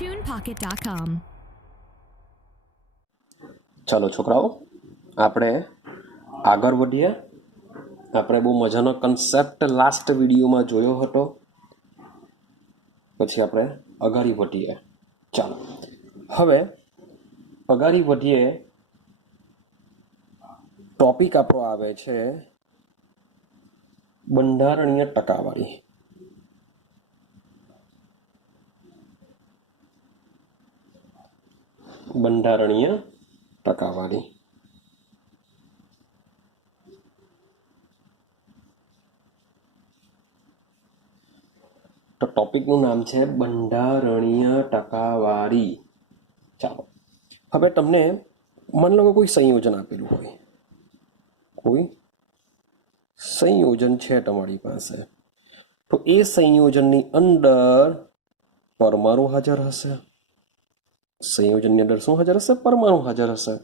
TunePocket.com. ચાલો છોકરાઓ, આપણે આગળ વધીએ. આપણે બહુ મજાનો કન્સેપ્ટ લાસ્ટ વિડીયોમાં જોયો હતો, પછી આપણે અગાડી વધીએ. ચાલો હવે અગાડી વધીએ. ટોપિક આપણો આવે છે બંધારણીય ટકાવારી. બંધારણીય ટકાવારી. તો ટોપિકનું નામ છે બંધારણીય ટકાવારી. ચાલો હવે તમને માની લો કે કોઈ સંયોજન આપેલું હોય, કોઈ સંયોજન છે તમારી પાસે, તો એ સંયોજનની અંદર પરમાણુ હાજર હશે. સંયોજનની અંદર શું હાજર હશે? પરમાણુ હાજર હશે.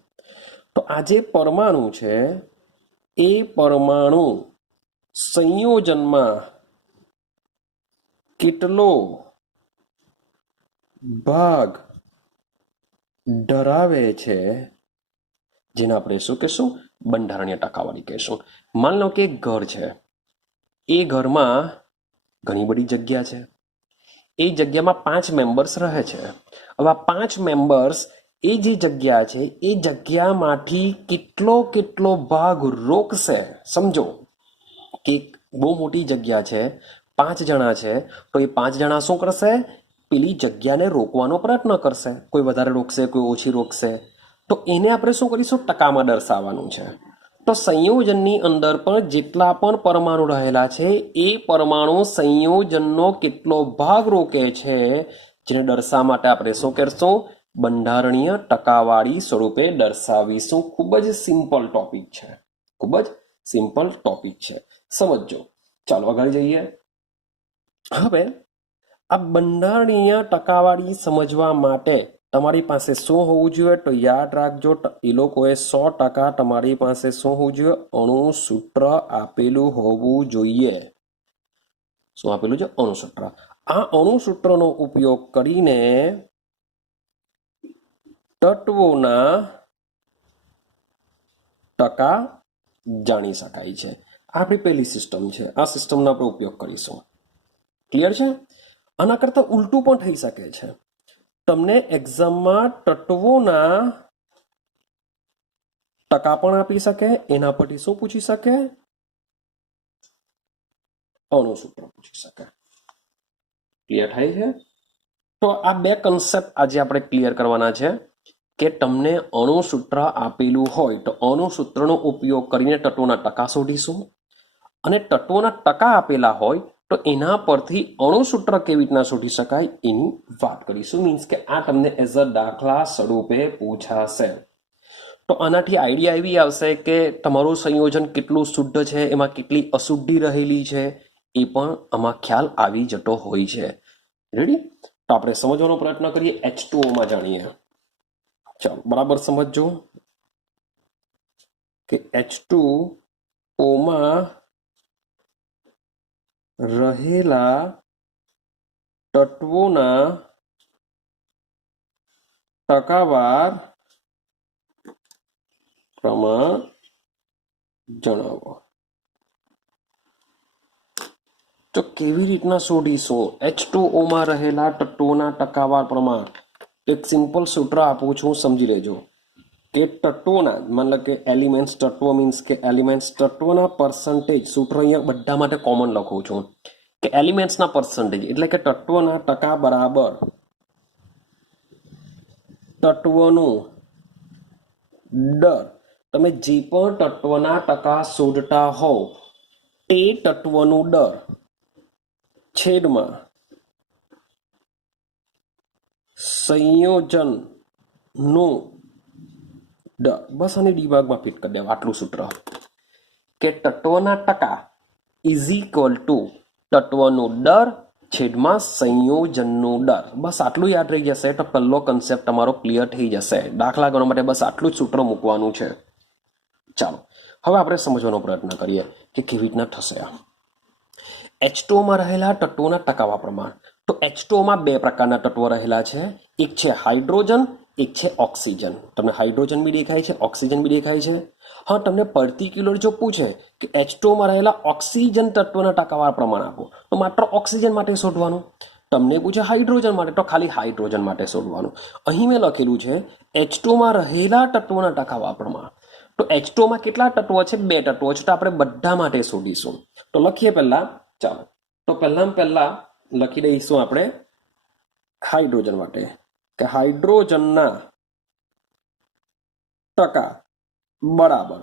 તો આ જે પરમાણુ છે એ પરમાણુ સંયોજનમાં કેટલો ભાગ ધરાવે છે, જેને આપણે શું કહેશું? બંધારણીય ટકાવારી કહેશું. માની લો કે એક ઘર છે, એ ઘરમાં ઘણી બધી જગ્યા છે, એ જગ્યામાં 5 મેમ્બર્સ રહે છે. હવે આ 5 મેમ્બર્સ એ જે જગ્યા છે એ જગ્યામાંથી કેટલો ભાગ રોકશે. સમજો કે બહુ મોટી જગ્યા છે, 5 જણા છે, તો એ 5 જણા શું કરશે? પેલી જગ્યાને રોકવાનો પ્રયત્ન કરશે. કોઈ વધારે રોકશે, કોઈ ઓછી રોકશે. તો એને આપણે શું કરીશું? ટકામાં દર્શાવવાનું છે. તો સંયોજનની અંદર પણ જેટલા પણ પરમાણુ રહેલા છે એ પરમાણુ સંયોજનનો કેટલો ભાગ રોકે છે, જેને દર્શાવવા માટે આપણે શું કરશું? બંધારણીય ટકાવારી સ્વરૂપે દર્શાવીશું. ખૂબ જ સિમ્પલ ટોપિક છે, ખૂબ જ સિમ્પલ ટોપિક છે, સમજો. ચાલો આગળ જઈએ. હવે આ બંધારણીય ટકાવારી સમજવા માટે તમારી પાસે શું હોવું જોઈએ? તો યાદ રાખજો, એ લોકોએ 100% તમારી પાસે શું હોવું જોઈએ? અણુસૂત્ર આપેલું હોવું જોઈએ. શું આપેલું છે? અણુસૂત્ર. આ અણુસૂત્રનો ઉપયોગ કરીને તત્વોના ટકા જાણી શકાય છે. આપણી પહેલી સિસ્ટમ છે, આ સિસ્ટમનો આપણે ઉપયોગ કરીશું. ક્લિયર છે? આના કરતાં ઉલટું પણ થઈ શકે છે. તમને એક્ઝામમાં તત્વોના ટકા પણ આપી શકે, એના પરથી શું પૂછી શકે? અણુસૂત્ર પૂછી શકે. ક્લિયર થાય છે? તો આ બે કન્સેપ્ટ આજે આપણે ક્લિયર કરવાના છે કે તમને અણુસૂત્ર આપેલું હોય તો અણુસૂત્રનો ઉપયોગ કરીને તત્વોના ટકા શોધીશું, અને તત્વોના ટકા આપેલા હોય તો એના પરથી અણુસૂત્ર કેવી રીતના શોધી શકાય એની વાત કરીશું. મીન્સ કે આ તમને એઝ અ દાખલા સ્વરૂપે પૂછાશે. તો આનાથી આઈડિયા એવી આવશે કે તમારું સંયોજન કેટલું શુદ્ધ છે, એમાં કેટલી અશુદ્ધિ રહેલી છે, એ પણ આમાં ખ્યાલ આવી જતો હોય છે. રેડી? તો આપણે સમજવાનો પ્રયત્ન કરીએ. H2O માં જાણીએ. ચાલો બરાબર સમજજો કે H2O માં રહેલા તત્વોના ટકાવાર પ્રમાણ જણાવો. તો કેવી રીતના શોધીશું? H2O માં રહેલા તત્વોના ટકાવાર પ્રમાણ. એક સિમ્પલ સૂત્ર આપું છું, સમજી લેજો કે તત્વોના મતલબ કે એલિમેન્ટ્સ, તત્વ મીન્સ કે એલિમેન્ટ્સ, તત્વોના પર્સન્ટેજ. સૂત્ર અહીંયા બધા માટે કોમન લખું છું કે એલિમેન્ટ્સના પર્સન્ટેજ એટલે કે તત્વોના ટકા બરાબર તત્વોનું દર. તમે જે પણ તત્વના ટકા શોધતા હોવ તે તત્વનું દર છેદમાં સંયોજનનું દર. બસ આને ડિભાગમાં ફિટ કરી દેવા. આટલું સૂત્ર કે તત્વના ટકા ઇઝ ઇક્વલ ટુ તત્વનું દર છેદમાં સંયોજનનું દર. બસ આટલું યાદ રહી જશે તો પહેલો કન્સેપ્ટ તમારો ક્લિયર થઈ જશે. દાખલા ગણવા માટે બસ આટલું જ સૂત્ર મૂકવાનું છે. ચાલો હવે આપણે સમજવાનો પ્રયત્ન કરીએ કે કેવી રીતના થશે આ. H2O માં રહેલા તત્વોના ટકાવા પ્રમાણ. તો H2O માં બે પ્રકારના તત્વો રહેલા છે, એક છે હાઇડ્રોજન, એક છે ઓક્સિજન. તમને હાઇડ્રોજન બી દેખાય છે, ઓક્સિજન બી દેખાય છે. હા, તમને પર્ટિક્યુલર જો પૂછે કે H2O માં રહેલા ઓક્સિજન તત્વના ટકાવાર પ્રમાણ આપો, તો માત્ર ઓક્સિજન માટે શોધવાનું. તમને પૂછે હાઇડ્રોજન માટે, તો ખાલી હાઇડ્રોજન માટે શોધવાનું. અહીં મેં લખેલું છે H2O માં રહેલા તત્વોના ટકાવાર પ્રમાણ. તો H2O માં કેટલા તત્વો છે? બે તત્વો છે, તો આપણે બધા માટે શોધીશું. તો લખીએ પહેલા, ચાલો. તો પહેલા લખી દઈશું આપણે હાઇડ્રોજન માટે કે હાઇડ્રોજનના ટકા બરાબર,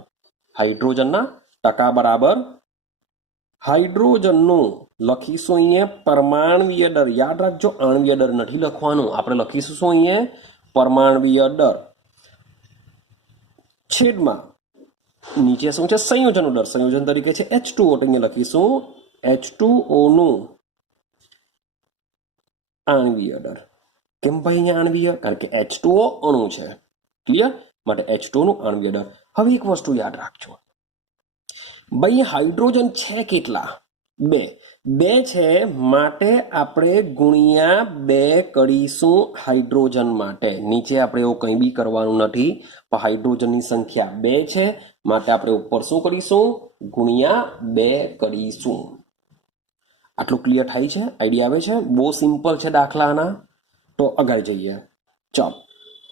હાઇડ્રોજનના ટકા બરાબર હાઇડ્રોજનનું લખીશું અહીંયા પરમાણવીય દર. યાદ રાખજો, આણવીય દર નથી લખવાનું, આપણે લખીશું શું અહીંયા? પરમાણવીય દર છેદમાં નીચે શું છે? સંયોજનનો દર. સંયોજન તરીકે છે H2O, તો અહીંયા લખીશું H2O નું આણવીય દર. કેમ ભાઈ અહીંયા આણવીય? કારણ કે H2O અણુ છે. ક્લિયર? માટે H2O નું આણવીય દર. હવે એક વસ્તુ યાદ રાખજો ભાઈ, હાઇડ્રોજન છે કેટલા? બે. બે છે, માટે આપણે ગુણ્યા બે કરીશું હાઇડ્રોજન માટે. નીચે આપણે એવું કંઈ બી કરવાનું નથી, પણ હાઇડ્રોજનની સંખ્યા બે છે, માટે આપણે ઉપર શું કરીશું? ગુણ્યા બે કરીશું. આટલું ક્લિયર થાય છે? આઈડિયા આવે છે? બહુ સિમ્પલ છે દાખલાના. તો આગળ જઈએ. ચાલો,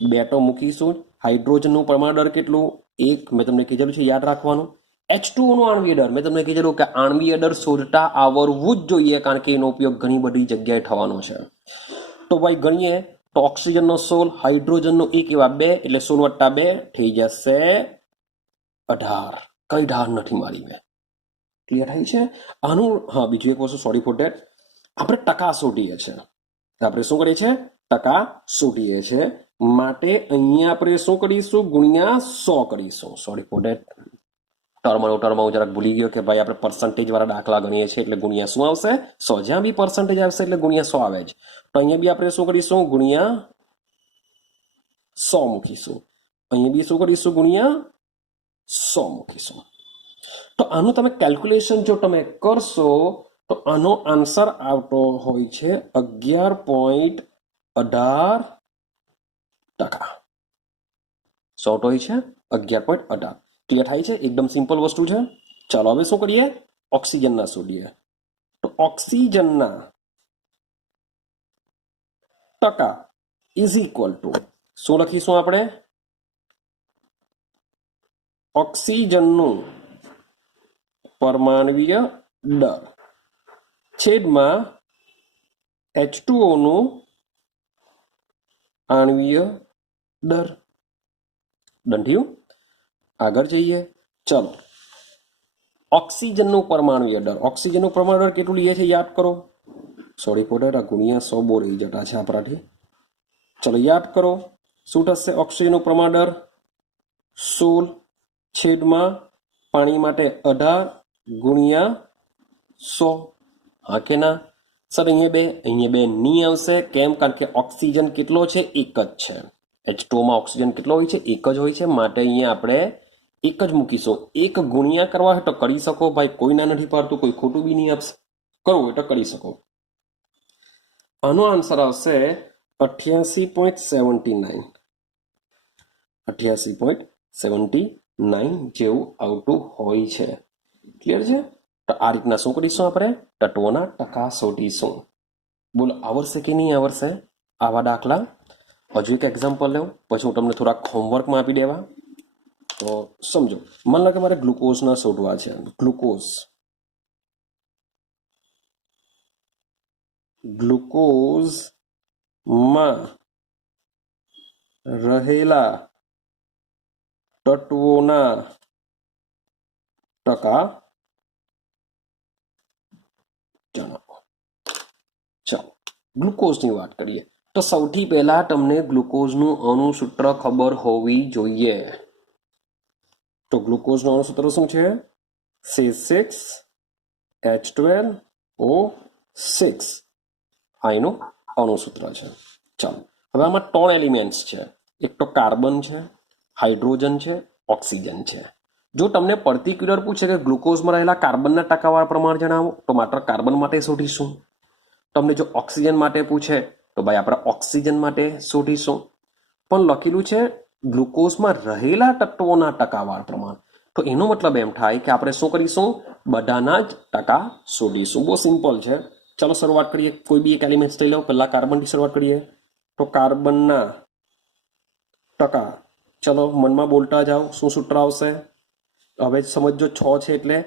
બે તો મૂકીશું. હાઇડ્રોજનનું પરમાણુ દર કેટલું? એક. મેં તમને કીધેલું છે યાદ રાખવાનું. H2O નો આણવીય દર, મેં તમને કીધેલું કે આણવીય દર શોધતા આવડવું જ જોઈએ, કારણ કે એનો ઉપયોગ ઘણી બધી જગ્યાએ થવાનો છે. તો ભાઈ ગણીએ તો ઓક્સિજનનો 16, હાઇડ્રોજનનો 1 એવા 2, એટલે 16 + 2 થઈ જશે 18. કઈ ધાર નથી મારી મેં. ક્લિયર થાય છે? આનું હા, બીજું એક વસ્તુ, સોરી ફોર ધેટ, આપણે ટકા શોધીએ છીએ. આપણે શું કરીએ છીએ? ટકા શોધીએ છીએ. માટે અહીંયા આપણે શું કરીશું? ગુણ્યા 100 કરીશું. સોરી ફોર ધેટ, ટર્મ હું જરાક ભૂલી ગયો કે ભાઈ આપણે પર્સન્ટેજ વાળા દાખલા ગણીએ છીએ, એટલે ગુણ્યા શું આવશે? 100. જ્યાં બી પર્સન્ટેજ આવશે એટલે ગુણ્યા 100 આવે જ. તો અહીંયા બી આપણે શું કરીશું? ગુણ્યા 100 મૂકીશું. અહીંયા બી શું કરીશું? ગુણ્યા 100 મૂકીશું. તો આનું તમે કેલ્ક્યુલેશન જો તમે કરશો તો આનો આન્સર આવતો હોય છે 11.18%. શોર્ટ હોય છે 11.18. ક્લિયર થાય છે? એકદમ સિમ્પલ વસ્તુ છે. ચાલો હવે શું કરીએ? ઓક્સિજનના શોધીએ. તો ઓક્સિજનના ટકા ઇઝ ઇક્વલ ટુ શું લખીશું આપણે? ઓક્સિજનનું પરમાણવીય દર છેદમાં H2O નું આણવીય દર. ડન થયું? આગળ જઈએ. ચલો, ઓક્સિજનનું પરમાણવીય દર. ઓક્સિજનનું પરમાણુ દર કેટલું લઈએ છે યાદ કરો. સોરી પોટર, આ ગુણ્યા 100 બહુ રહી જતા છે આપણાથી. ચલો યાદ કરો, શું થશે? ઓક્સિજનનું પરમાણુ દર 16 છેદમાં પાણી માટે 18 ગુણ્યા 100. હા કે ના સર? અહીંયા બે નહીં આવશે. કેમ? કારણ કે ઓક્સિજન કેટલો છે? એક જ છે. H2O માં ઓક્સિજન કેટલો હોય છે? એક જ હોય છે. માટે અહીંયા આપણે એક જ મૂકીશું. એક ગુણ્યા કરવા હોય તો કરી શકો ભાઈ, કોઈ ના નથી પાડતું, કોઈ ખોટું બી નહીં આપશે. કરવું હોય તો કરી શકો. આનો આન્સર આવશે 88.79. 88.79 જેવું આવતું હોય છે. ક્લિયર છે? તો આ રીતના શું કરીશું? આપણે તત્વોના ટકા શોધીશું. બોલો, આવડશે કે નહીં આવડશે આવા દાખલા? હજુ એક એક્ઝામ્પલ લેવું, પછી હું તમને થોડાક હોમવર્કમાં આપી દેવા. તો સમજો, માન લો કે મારે ગ્લુકોઝના શોધવા છે. ગ્લુકોઝમાં રહેલા તત્વોના ટકા જણાવો. ચાલો ગ્લુકોઝની વાત કરીએ તો સૌથી પહેલા તમને ગ્લુકોઝનું અણુસૂત્ર ખબર હોવી જોઈએ. તો ગ્લુકોઝનું અણુસૂત્ર શું છે? C6H12O6. આ એનું અણુસૂત્ર છે. ચાલો, હવે આમાં 3 એલિમેન્ટ્સ છે. એક તો કાર્બન છે, હાઇડ્રોજન છે, ઓક્સિજન છે. જો તમને પર્ટિક્યુલર પૂછે કે ગ્લુકોઝમાં રહેલા કાર્બનના ટકાવાર પ્રમાણ જણાવો, તો માત્ર કાર્બન માટે શોધીશું. તમને જો ઓક્સિજન માટે પૂછે તો ભાઈ આપણે ઓક્સિજન માટે શોધીશું. પણ લખેલું છે ગ્લુકોઝમાં રહેલા તત્વોના ટકાવાર પ્રમાણ, તો એનો મતલબ એમ થાય કે આપણે શું કરીશું, બધાના જ ટકા શોધીશું. બહુ સિમ્પલ છે. ચાલો શરૂઆત કરીએ. કોઈ બી એક એલિમેન્ટ લઈ લો. પહેલા કાર્બનથી શરૂઆત કરીએ. તો કાર્બનના ટકા, ચલો મનમાં બોલતા જાઓ. શું સૂત્ર આવશે? હવે સમજો 6 છે એટલે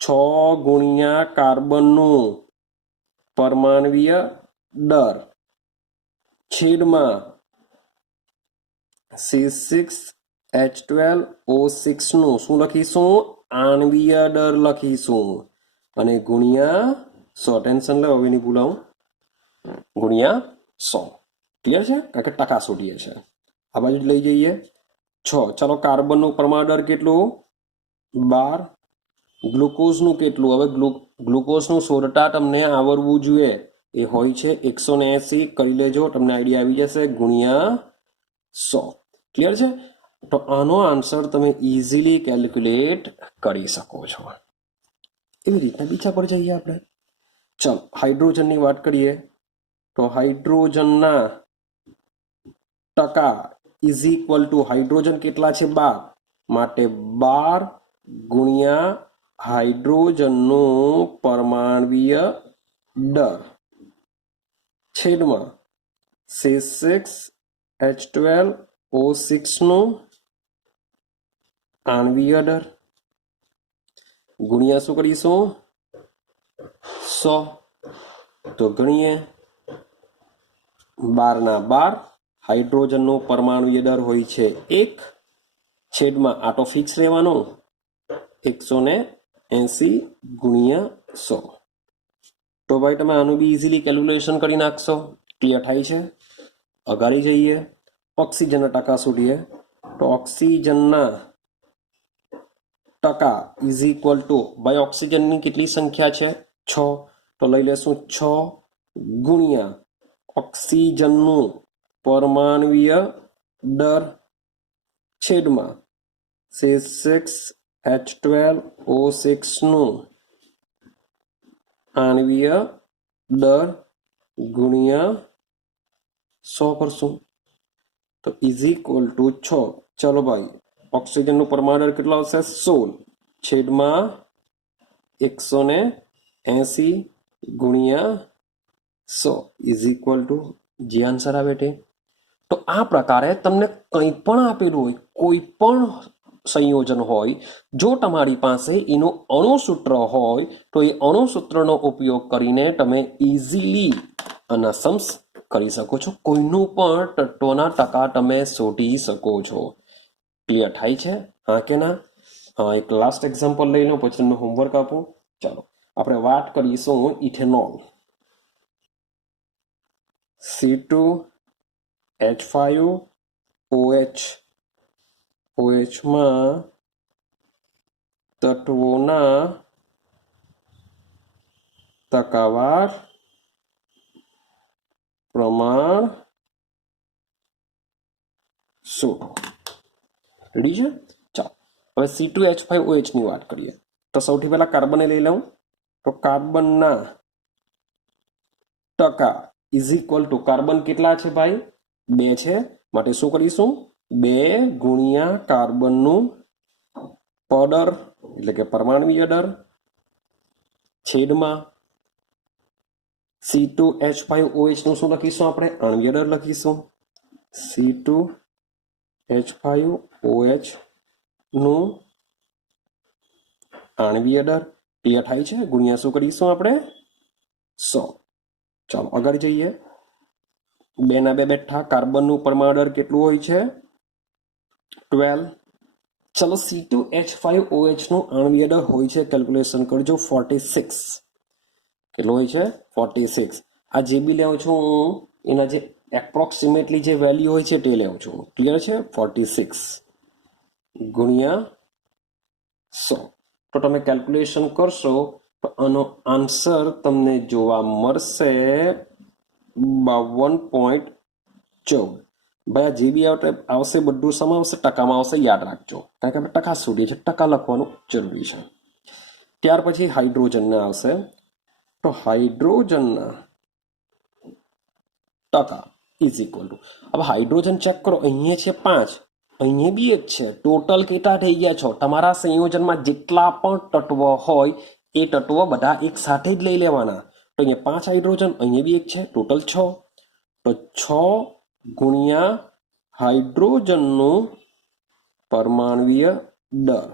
6 ગુણ્યા કાર્બનનું પરમાણ્વીય દર છેદમાં C6H12O6 નું શું લખીશું? આણ્વીય દર લખીશું. અને ગુણ્યા 100. ટેન્શન લો, હવે નહીં ભૂલાવું. ગુણ્યા 100. ક્લિયર છે? કારણ કે ટકા શોધીએ છે. આ બાજુ લઈ જઈએ 6. ચાલો કાર્બનનું પરમાણુ દર કેટલું? 12. ગ્લુકોઝનું કેટલું? હવે ગ્લુકોઝનું શોધતા તમને આવડવું જોઈએ. એ હોય છે 180. કરી લેજો, તમને આઈડિયા આવી જશે. ગુણ્યા 100. ક્લિયર છે? તો આનો આન્સર તમે ઇઝીલી કેલ્ક્યુલેટ કરી શકો છો. એવી રીતના બીજા પર જઈએ આપણે. ચાલો હાઇડ્રોજનની વાત કરીએ. તો હાઇડ્રોજનના ટકા ઇઝ ઇક્વલ ટુ, હાઇડ્રોજન કેટલા છે? 12. માટે 12 ગુણ્યા હાઇડ્રોજનનું પરમાણ્વીય દર છેદમાં C6H12O6 નું આણ્વીય દર ગુણ્યા શું કરીશું? 100. તો ગણીએ 12 ના 12. હાઇડ્રોજનનો પરમાણુય દર હોય છે 1 છેદમાં, આ તો ફિક્સ રહેવાનો, 180 ગુણ્યા 100. તો ભાઈ તમે આનું બી ઇઝીલી કેલ્ક્યુલેશન કરી નાખશો. ક્લિયર થાય છે? અગાડી જઈએ. ઓક્સિજનના ટકા શોધીએ. તો ઓક્સિજનના ટકા ઇઝ ઇક્વલ ટુ, ભાઈ ઓક્સિજનની કેટલી સંખ્યા છે? 6. તો લઈ લેશું 6 ગુણ્યા ઓક્સિજનનું પરમાણ્વીય દર છેદમાં C6H12O6 નું આણ્વીય દર ગુણ્યા 100 કરશું. તો ઇઝ ઇક્વલ ટુ 6. ચલો ભાઈ ઓક્સિજનનું પરમાણુ દર કેટલો આવશે? 16 છેદમાં 180 ગુણ્યા 100 ઇઝ ઇક્વલ ટુ જે આન્સર આવે તે. તો આ પ્રકારે તમને કંઈ પણ આપેલું હોય, કોઈ પણ સંયોજન હોય, જો તમારી પાસે એનું અણુસૂત્ર હોય તો એ અણુસૂત્રનો ઉપયોગ કરીને તમે ઇઝીલી આના સમ્સ કરી શકો છો. કોઈનું પણ તત્વોના ટકા તમે શોધી શકો છો. ક્લિયર થાય છે? હા કે ના? હા, એક લાસ્ટ એક્ઝામ્પલ લઈ લો, પછી તમને હોમવર્ક આપું. ચાલો આપણે વાત કરીશું ઇથેનોલ. C2H5OH, OH માં તત્વોના ટકાવાર પ્રમાણ શોધો. રેડી છે? ચાલો હવે C2H5OH ની વાત કરીએ. તો સૌથી પહેલા કાર્બનને લઈ લઉં. તો કાર્બનના ટકા ઇઝ ઇક્વલ ટુ, કાર્બન કેટલા છે ભાઈ? 2 છે. માટે શું કરીશું? 2 ગુણ્યા કાર્બનનું પદર એટલે કે પરમાણ્વીય દર છેદમાં C2H5OH નું શું લખીશું આપણે? આણ્વીય દર લખીશું. C2H5OH નું આણ્વીય દર ક્લિયર થાય છે? ગુણ્યા શું કરીશું આપણે? 100. ચાલો આગળ જઈએ. 2 ના 2 બેઠા. કાર્બનનું પરમાણુ દર કેટલું હોય છે? 12. ચલો C2H5OH નું આણ્વીય દર હોય છે, કેલ્ક્યુલેશન કરજો, 46. કેટલો હોય છે? 46. આ જે બી લેવું છું હું, એના જે એપ્રોક્સિમેટલી જે વેલ્યુ હોય છે તે લેવું છું. ક્લિયર છે? 46 ગુણ્યા 100. તો તમે કેલ્ક્યુલેશન કરશો તો આનો આન્સર તમને જોવા મળશે 52.14. ભાઈ આ જે બી આવશે બધું સમાવશે, ટકામાં આવશે, યાદ રાખજો. કારણ કે આપણે ટકા શોધીએ છીએ, ટકા લખવાનું જરૂરી છે. ત્યાર પછી હાઇડ્રોજનના આવશે. તો હાઇડ્રોજનના ટકા ઇઝ ઇક્વલ ટુ, હવે હાઇડ્રોજન ચેક કરો, અહીંયા છે 5, અહીંયા બી 1 છે, ટોટલ કેટલા થઈ ગયા 6. તમારા સંયોજનમાં જેટલા પણ તત્વ હોય એ તત્વો બધા એક સાથે જ લઈ લેવાના. તો અહીંયા 5 હાઇડ્રોજન, અહીંયા બી 1 છે, ટોટલ 6. તો 6 ગુણ્યા હાઇડ્રોજનનું પરમાણ્વીય દળ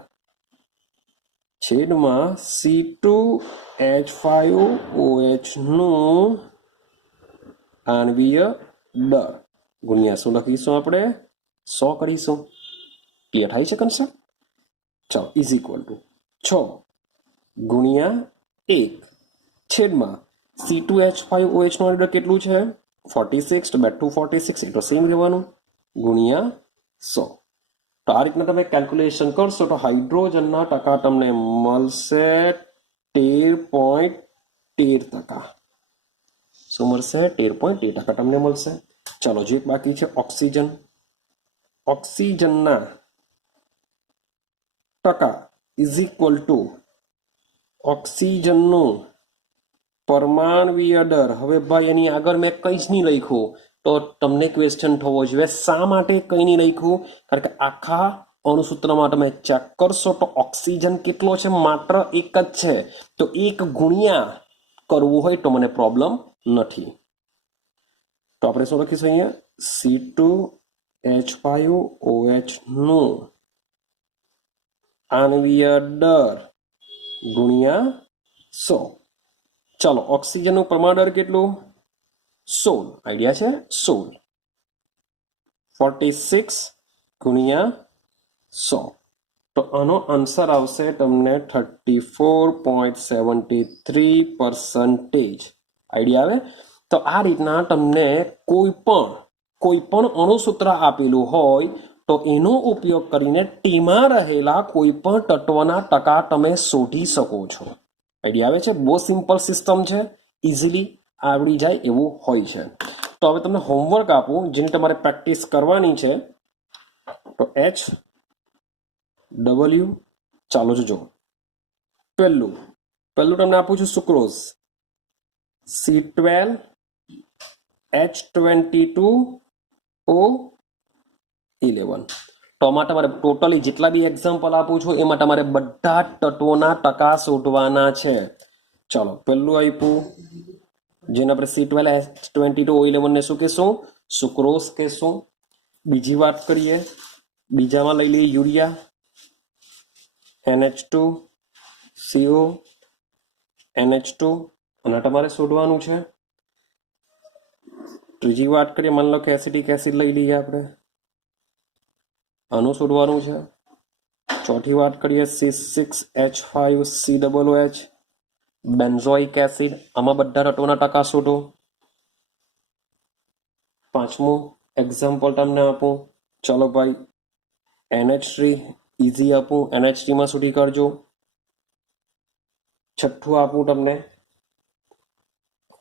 છેદમાં C2H5OH નું આણ્વીય દળ ગુણ્યા શું લખીશું આપણે? 100 કરીશું. ક્લિયર થાય છે કન્સેપ્ટ? ચાલો, ઇઝ ઇક્વલ ટુ 6 ગુણ્યા 1 છેદમાં C2H5OH નું આણ્વીય દળ કેટલું છે? 46. તો બેક ટુ 46 એ તો સેમ રહેવાનું, ગુણ્યા 100. તો આ રીતના તમે કેલ્ક્યુલેશન કરશો તો હાઇડ્રોજનના ટકા તમને મળશે 13.13%. શું મળશે? 13.13% તમને મળશે. ચલો, જે બાકી છે ઓક્સિજન. ઓક્સિજનના ટકા ઇઝ ઇક્વલ ટુ ઓક્સિજનનું પરમાણ્વીય દળ. હવે ભાઈ એની આગળ મેં કંઈ જ નહીં લખ્યું, તો તમને ક્વેશ્ચન થવો જોઈએ શા માટે કંઈ નહીં લખ્યું? કારણ કે આખા અણુસૂત્રમાં તમે ચેક કરશો તો ઓક્સિજન કેટલો છે? માત્ર 1 જ છે. તો 1 ગુણ્યા કરવું હોય તો મને પ્રોબ્લેમ નથી. તો આપણે શું લખીશું અહીંયા? C2H5OH નું આણ્વીય દળ ગુણ્યા 100. ચાલો, ઓક્સિજનનું પરમાણુ દળ કેટલું? 16. આઈડિયા છે? 16. 46 ગુણ્યા 100. તો આનો આન્સર આવશે તમને 34.73%. આઈડિયા આવે? તો આ રીતના તમને કોઈ પણ અણુસૂત્ર આપેલું હોય તો એનો ઉપયોગ કરીને ટીમાં રહેલા કોઈ પણ તત્વના ટકા તમે શોધી શકો છો. આઈડિયા આવે છે? બહુ સિમ્પલ સિસ્ટમ છે, ઇઝીલી આવડી જાય એવું હોય છે. તો હવે તમને હોમવર્ક આપું જેની તમારે પ્રેક્ટિસ કરવાની છે. તો HW, ચાલો જોજો. પહેલું તમને આપું છું સુક્રોઝ, C12H22O11. તો આમાં તમારે ટોટલી જેટલા બી એક્ઝામ્પલ આપું છું એમાં તમારે બધા તત્વોના ટકા શોધવાના છે. ચાલો, પહેલું આપ્યું જેને આપણે C12H22O11 ને શું કહેશું? સુક્રોઝ કહેશું. બીજી વાત કરીએ, બીજામાં લઈ લઈએ યુરિયા, NH2CO, NH2, અને તમારે શોધવાનું છે. ત્રીજી વાત કરીએ, માની લો કે એસિટિક એસિડ લઈ લઈએ આપણે, આનું શોધવાનું છે. ચોથી વાત કરીએ C6H5COOH, બેન્ઝોઇક એસિડ, આમાં બધા તત્વોના ટકા શોધો. પાંચમું એક્ઝામ્પલ તમને આપું, ચલો ભાઈ NH3, ઇઝી આપું, NH3 માં શોધી કરજો. છઠ્ઠું આપું તમને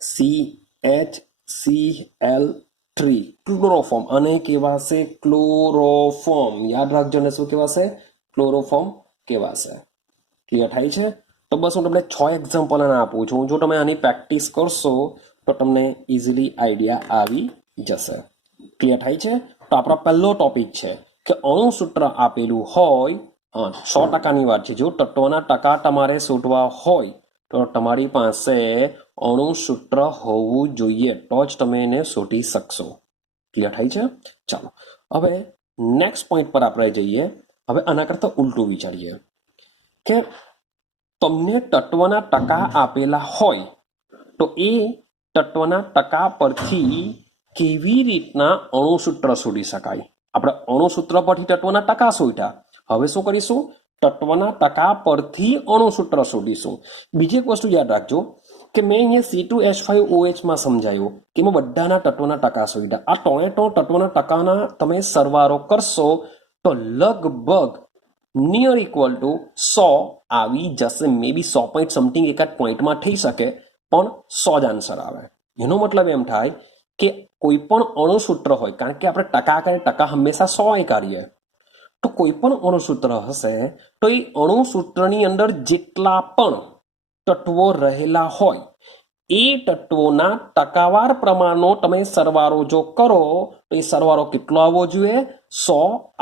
CHCl3, ક્લોરોફોર્મ, અને કહેવાશે ક્લોરોફોર્મ. યાદ રાખજો ને, શું કહેવાશે? ક્લોરોફોર્મ કહેવાશે. ક્લિયર થાય છે? તો બસ હું તમને 6 એક્ઝામ્પલ આપું છું. જો તમે આની પ્રેક્ટિસ કરશો તો તમને ઇઝીલી આઈડિયા આવી જશે. ક્લિયર થાય છે? તો આપણો પહેલો ટોપિક છે કે અણુસૂત્ર આપેલું હોય, 100%ની વાત છે. જો તત્વોના ટકા તમારે શોધવા હોય તો તમારી પાસે અણુસૂત્ર હોવું જોઈએ, તો જ તમે એને શોધી શકશો. ક્લિયર થાય છે? ચાલો, હવે નેક્સ્ટ પોઈન્ટ પર આપણે જઈએ. હવે આના કરતાં ઉલટું વિચારીએ કે તમને તત્વના ટકા આપેલા હોય તો એ તત્વના ટકા પરથી કેવી રીતના અણુસૂત્ર શોધી શકાય? આપણે અણુસૂત્ર પરથી તત્વના ટકા શોધ્યા, હવે શું કરીશું? તત્વના ટકા પરથી અણુસૂત્ર શોધીશું. બીજી એક વસ્તુ યાદ રાખજો કે મેં અહીંયા C2H5OH માં સમજાયું કે એમાં બધાના તત્વોના ટકા શોધ્યા. આ 3 તત્વોના ટકાના તમે સરવાળો કરશો તો લગભગ નિયર ઇક્વલ ટુ 100 આવી જશે. મે બી 100 પોઈન્ટ સમથિંગ એકાદ પોઈન્ટમાં થઈ શકે, પણ 100 જ આન્સર આવે. એનો મતલબ એમ થાય કે કોઈ પણ અણુસૂત્ર હોય, કારણ કે આપણે ટકા કરીએ, ટકા હંમેશા 100 કાઢીએ, તો કોઈ પણ અણુસૂત્ર હશે તો એ અણુસૂત્રની અંદર જેટલા પણ તત્વો રહેલા હોય એ તત્વોના ટકાવાર પ્રમાણનો તમે સરવાળો જો કરો તો એ સરવાળો કેટલો આવવો જોઈએ? 100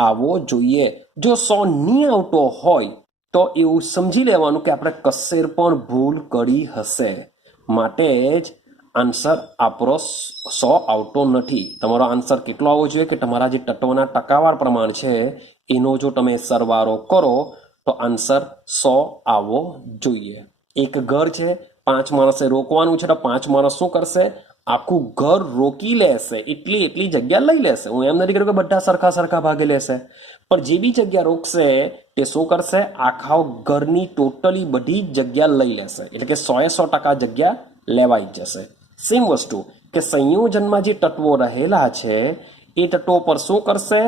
આવવો જોઈએ. જો 100 નહીં આવતો હોય તો એવું સમજી લેવાનું કે આપણે કશે પણ ભૂલ કરી હશે, માટે જ આન્સર આપણો 100 આવતો નથી. તમારો આન્સર કેટલો આવવો જોઈએ કે તમારા જે તત્વોના ટકાવાર પ્રમાણ છે એનો જો તમે સરવાળો કરો તો આન્સર 100 આવવો જોઈએ. એક ઘર છે, 5 માણસે રોકવાનું છે તો 5 માણસ શું કરશે? આખું ઘર રોકી લેશે, એટલી જગ્યા લઈ લેશે. હું એમ નથી કર્યું કે બધા સરખા ભાગે લેશે, પણ જે બી જગ્યા રોકશે તે શું કરશે? આખા ઘરની ટોટલી બધી જગ્યા લઈ લેશે, એટલે કે 100% જગ્યા લેવાઈ જશે. સેમ વસ્તુ કે સંયોજનમાં જે તત્વો રહેલા છે એ તત્વો પર શું કરશે?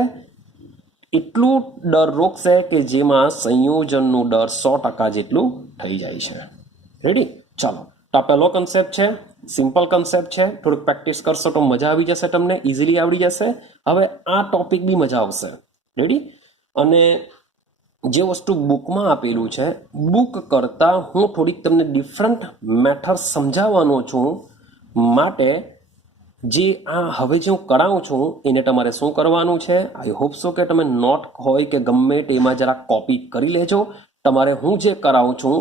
એટલું દર રોકશે કે જેમાં સંયોજનનું દર 100% જેટલું થઈ જાય છે. રેડી? ચાલો, તો આ પહેલો કન્સેપ્ટ છે, સિમ્પલ કન્સેપ્ટ છે. થોડુંક પ્રેક્ટિસ કરશો તો મજા આવી જશે, તમને ઇઝીલી આવડી જશે. હવે આ ટોપિક બી મજા આવશે. રેડી? અને જે વસ્તુ બુકમાં આપેલું છે, બુક કરતાં હું થોડીક તમને ડિફરન્ટ મેથડ સમજાવવાનો છું, માટે જે આ હવે જે હું કરાવું છું એને તમારે શું કરવાનું છે? આઈ હોપ સો કે તમે નોટ હોય કે ગમે તેમાં જરા કોપી કરી લેજો. તમારે હું જે કરાવું છું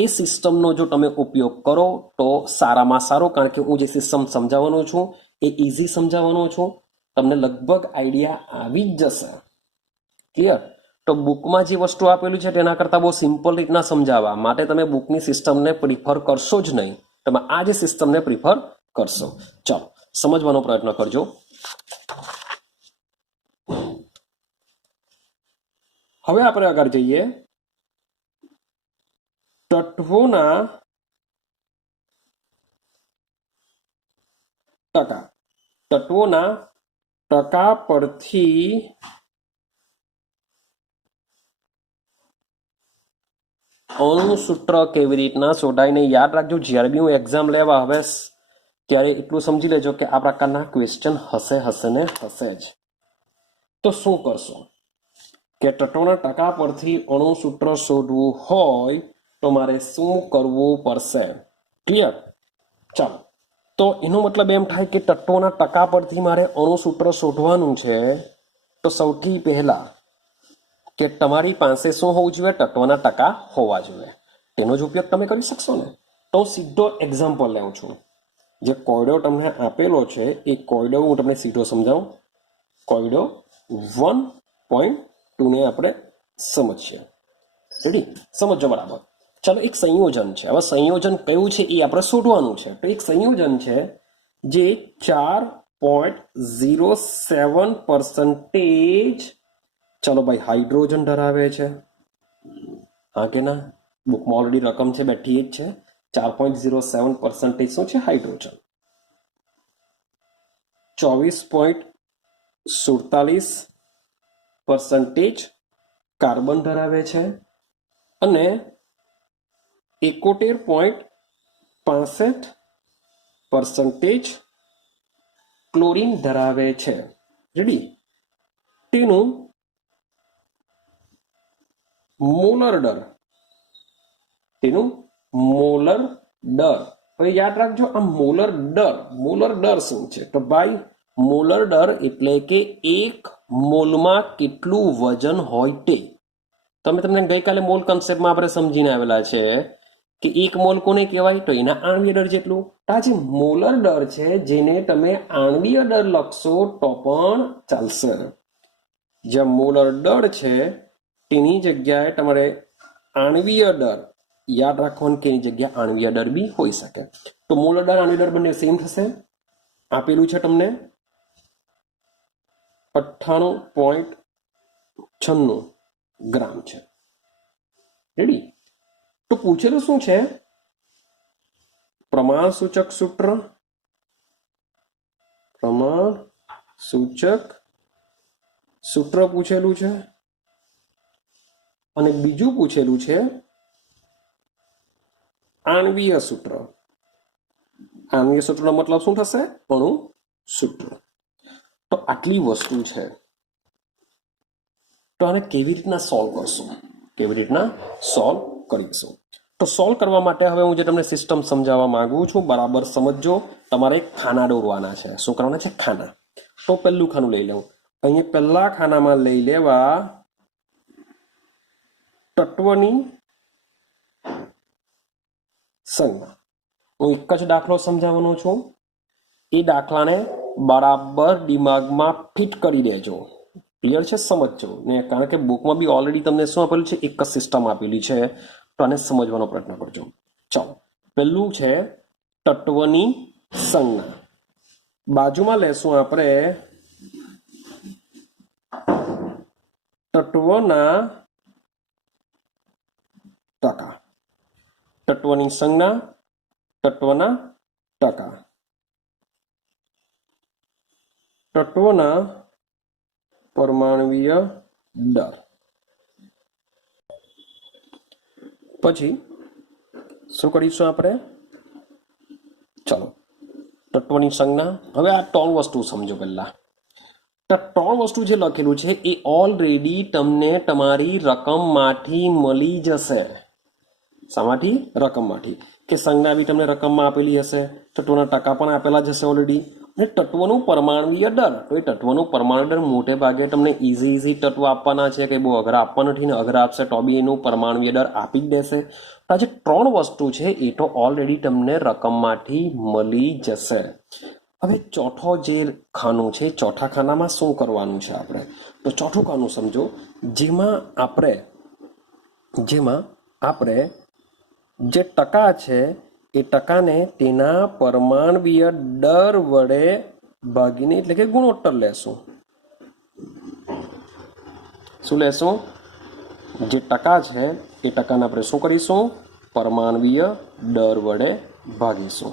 એ સિસ્ટમનો જો તમે ઉપયોગ કરો તો સારામાં સારું, કારણ કે હું જે સિસ્ટમ સમજાવવાનો છું એ ઇઝી સમજાવવાનો છું. તમને લગભગ આઈડિયા આવી જ જશે. ક્લિયર? તો બુકમાં જે વસ્તુ આપેલું છે તેના કરતાં બહુ સિમ્પલ રીતના સમજાવવા માટે તમે બુકની સિસ્ટમને પ્રિફર કરશો જ નહીં, તમે આ જે સિસ્ટમને પ્રિફર કરશો. ચાલો, સમજવાનો પ્રયત્ન કરજો. હવે આપણે આગળ જઈએ. તત્વોના ટકા પરથી અણુસૂત્ર કેવી રીતના શોધાય. યાદ રાખજો, જ્યારે બી હું એક્ઝામ લેવા હવે ત્યારે એટલું સમજી લેજો કે આ પ્રકારના ક્વેશ્ચન હશે ને હશે જ. તો શું કરશો કે તત્વોના ટકા પરથી અણુસૂત્ર શોધવું હોય તો મારે શું કરવું પડશે? ક્લિયર? ચાલો, તો એનો મતલબ એમ થાય કે તત્વોના ટકા પરથી મારે અણુસૂત્ર શોધવાનું છે. તો સૌથી પહેલા કે તમારી પાસે શું હોવું જોઈએ? તત્વના ટકા હોવા જોઈએ. તેનો જ ઉપયોગ તમે કરી શકશો ને. તો સીધો એક્ઝામ્પલ લઉં છું. જે કોયડો તમને આપેલો છે એ કોયડો હું તમને સીધો સમજાવું. કોયડો 1.2 ને આપણે સમજીએ. રેડી? સમજો બરાબર. ચાલો, એક સંયોજન છે. હવે સંયોજન કયું છે એ આપણે શોધવાનું છે. તો એક સંયોજન છે જે 4.07% ચલો ભાઈ હાઇડ્રોજન ધરાવે છે. હા કે ના? બુકમાં ઓલરેડી રકમ છે, બેઠી જ છે. 4.07% શું છે? હાઇડ્રોજન. 24.47% કાર્બન ધરાવે છે અને 71.65% ક્લોરીન ધરાવે છે. રેડી? તેનું મોલર દર હવે યાદ રાખજો. આ મોલર દર શું છે? તો ભાઈ મોલર દર એટલે કે એક મોલમાં કેટલું વજન હોય તે. તમને ગઈકાલે મોલ કન્સેપ્ટમાં આપણે સમજીને આવેલા છે કે એક મોલ કોને કહેવાય? તો એના આણ્વીય દર જેટલું. આ જે મોલર દર છે જેને તમે આણ્વીય દર લખશો તો પણ ચાલશે. જે મોલર દર છે તેની જગ્યાએ તમારે આણ્વીય દર યાદ રાખવાનું કે એની જગ્યાએ આણ્વીય દર બી હોઈ શકે. તો મોલર દર આણ્વીય દર બંને સેમ થશે. આપેલું છે તમને 98.96 ગ્રામ છે. રેડી? તો પૂછેલું શું છે? પ્રમાણ સૂચક સૂત્ર પૂછેલું છે અને બીજું પૂછેલું છે આણ્વીય સૂત્ર. આણ્વીય સૂત્રનો મતલબ શું થશે? અણુ સૂત્ર. તો આટલી વસ્તુ છે. તો આને કેવી રીતના સોલ્વ કરીશું? તો સોલ્વ કરવા માટે હવે હું જે તમને સિસ્ટમ સમજાવવા માંગુ છું બરાબર સમજજો. તમારે ખાના દોરવાના છે. શું કરવાના છે? ખાના. તો પહેલું ખાનું લઈ લઉં. અહીંયા પહેલા ખાનામાં લઈ લેવા તત્વની સંજ્ઞા. હું એક જ દાખલો સમજાવવાનો છું. એ દાખલાને બરાબર દિમાગમાં ફિટ કરી દેજો. ક્લિયર છે? સમજજો ને, કારણ કે બુકમાં બી ઓલરેડી તમને શું આપેલું છે? એક જ સિસ્ટમ આપેલી છે. તો આને સમજવાનો પ્રયત્ન કરજો. ચાલો, પહેલું છે તત્વની સંજ્ઞા. બાજુમાં લેશું આપણે તત્વના ટકા. તત્વની સંજ્ઞા, તત્વના ટકા. તત્વના પરમાણુવીય દર. પછી શું કરીશું આપણે? ચલો, તત્વની સંજ્ઞા. હવે આ ત્રણ વસ્તુ સમજો. પહેલા ત્રણ વસ્તુ જે લખેલું છે એ ઓલરેડી તમને તમારી રકમમાંથી મળી જશે. શામાંથી? રકમમાંથી. કે સંજ્ઞા બી તમને રકમમાં આપેલી હશે, તત્વના ટકા પણ આપેલા જ હશે ઓલરેડી. અને તત્વનું પરમાણુવીય દર, તો એ તત્વનું પરમાણુ દર મોટે ભાગે તમને ઇઝી તત્વ આપવાના છે, કે બહુ અઘરા આપવા નથી. ને અઘરા આપશે તો બી એનું પરમાણુવીય દર આપી જ દેશે. તો આ જે ત્રણ વસ્તુ છે એ તો ઓલરેડી તમને રકમમાંથી મળી જશે. હવે ચોથો જે ખાનું છે, ચોથા ખાનામાં શું કરવાનું છે આપણે? તો ચોથું ખાનું સમજો, જેમાં આપણે જે ટકા છે એ ટકાને તેના પરમાણુવીય દર વડે ભાગીને, એટલે કે ગુણોત્તર લેશું. શું લેશું? જે ટકા છે એ ટકાને આપણે શું કરીશું? પરમાણુવીય દર વડે ભાગીશું.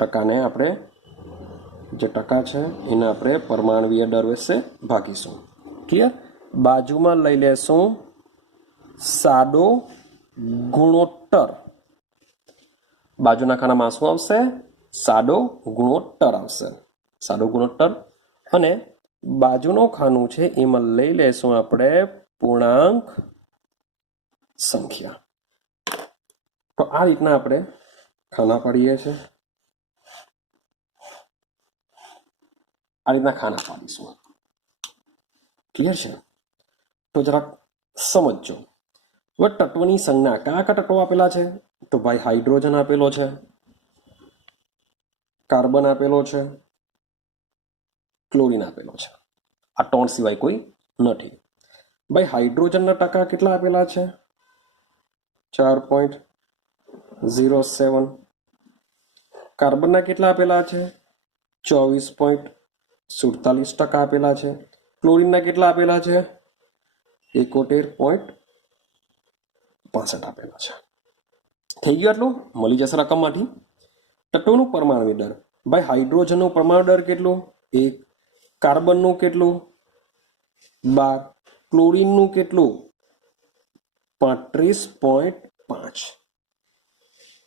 ટકાને આપણે, જે ટકા છે એને આપણે પરમાણુવીય દર વડે ભાગીશું. ક્લિયર? બાજુમાં લઈ લેશું સાદો ગુણોત્તર. બાજુના ખાનામાં શું આવશે? સાદો ગુણોત્તર આવશે. સાદો ગુણોત્તર. અને બાજુનું ખાનું છે એમાં લઈ લેશું આપણે પૂર્ણાંક સંખ્યા. તો આ રીતના આપણે ખાના પાડીએ છીએ. આ રીતના ખાના પાડીશું. ક્લિયર છે? તો જરાક સમજજો. હવે તત્વની સંજ્ઞા કયા કયા તત્વો આપેલા છે? તો ભાઈ હાઇડ્રોજન આપેલો છે, કાર્બન આપેલો છે, ક્લોરીન આપેલો છે. આ ત્રણ સિવાય કોઈ નથી. ભાઈ હાઇડ્રોજનના ટકા કેટલા આપેલા છે? 4.07. કાર્બનના કેટલા આપેલા છે? 24.47% આપેલા છે. ક્લોરીનના કેટલા આપેલા છે? 71.65 આપેલા છે. થઈ ગયું આટલું? મળી જશે રકમમાંથી. તત્વનું પરમાણુ દર. ભાઈ હાઇડ્રોજનનું પરમાણુ દર કેટલું? 1. કાર્બનનું કેટલું? 12. ક્લોરીનનું કેટલું? 35.5.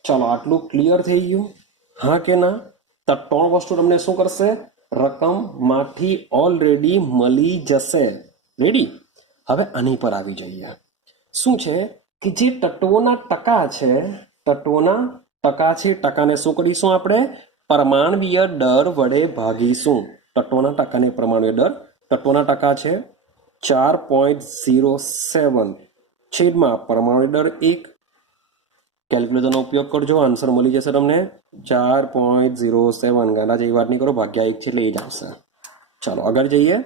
ચાલો, આટલું ક્લિયર થઈ ગયું? હા કે ના? તો ત્રણ વસ્તુ તમને શું કરશે? રકમમાંથી ઓલરેડી મળી જશે. રેડી? હવે આની પર આવી જઈએ. શું છે કે જે તત્વોના ટકા છે, ટકાને શું કરીશું આપણે? પરમાણુવીય દર વડે ભાગીશું. તત્વોના ટકાને પરમાણુવીય દર. તત્વોના ટકા છે 4.07 છેદમાં પરમાણુ દર 1. કેલ્ક્યુલેટરનો ઉપયોગ કરજો, આન્સર મળી જશે તમને 4.07. ગાંડા જેવી વાત નહીં કરો, ભાગ્યા 1 છે એટલે એ જ આવશે. ચાલો આગળ જઈએ.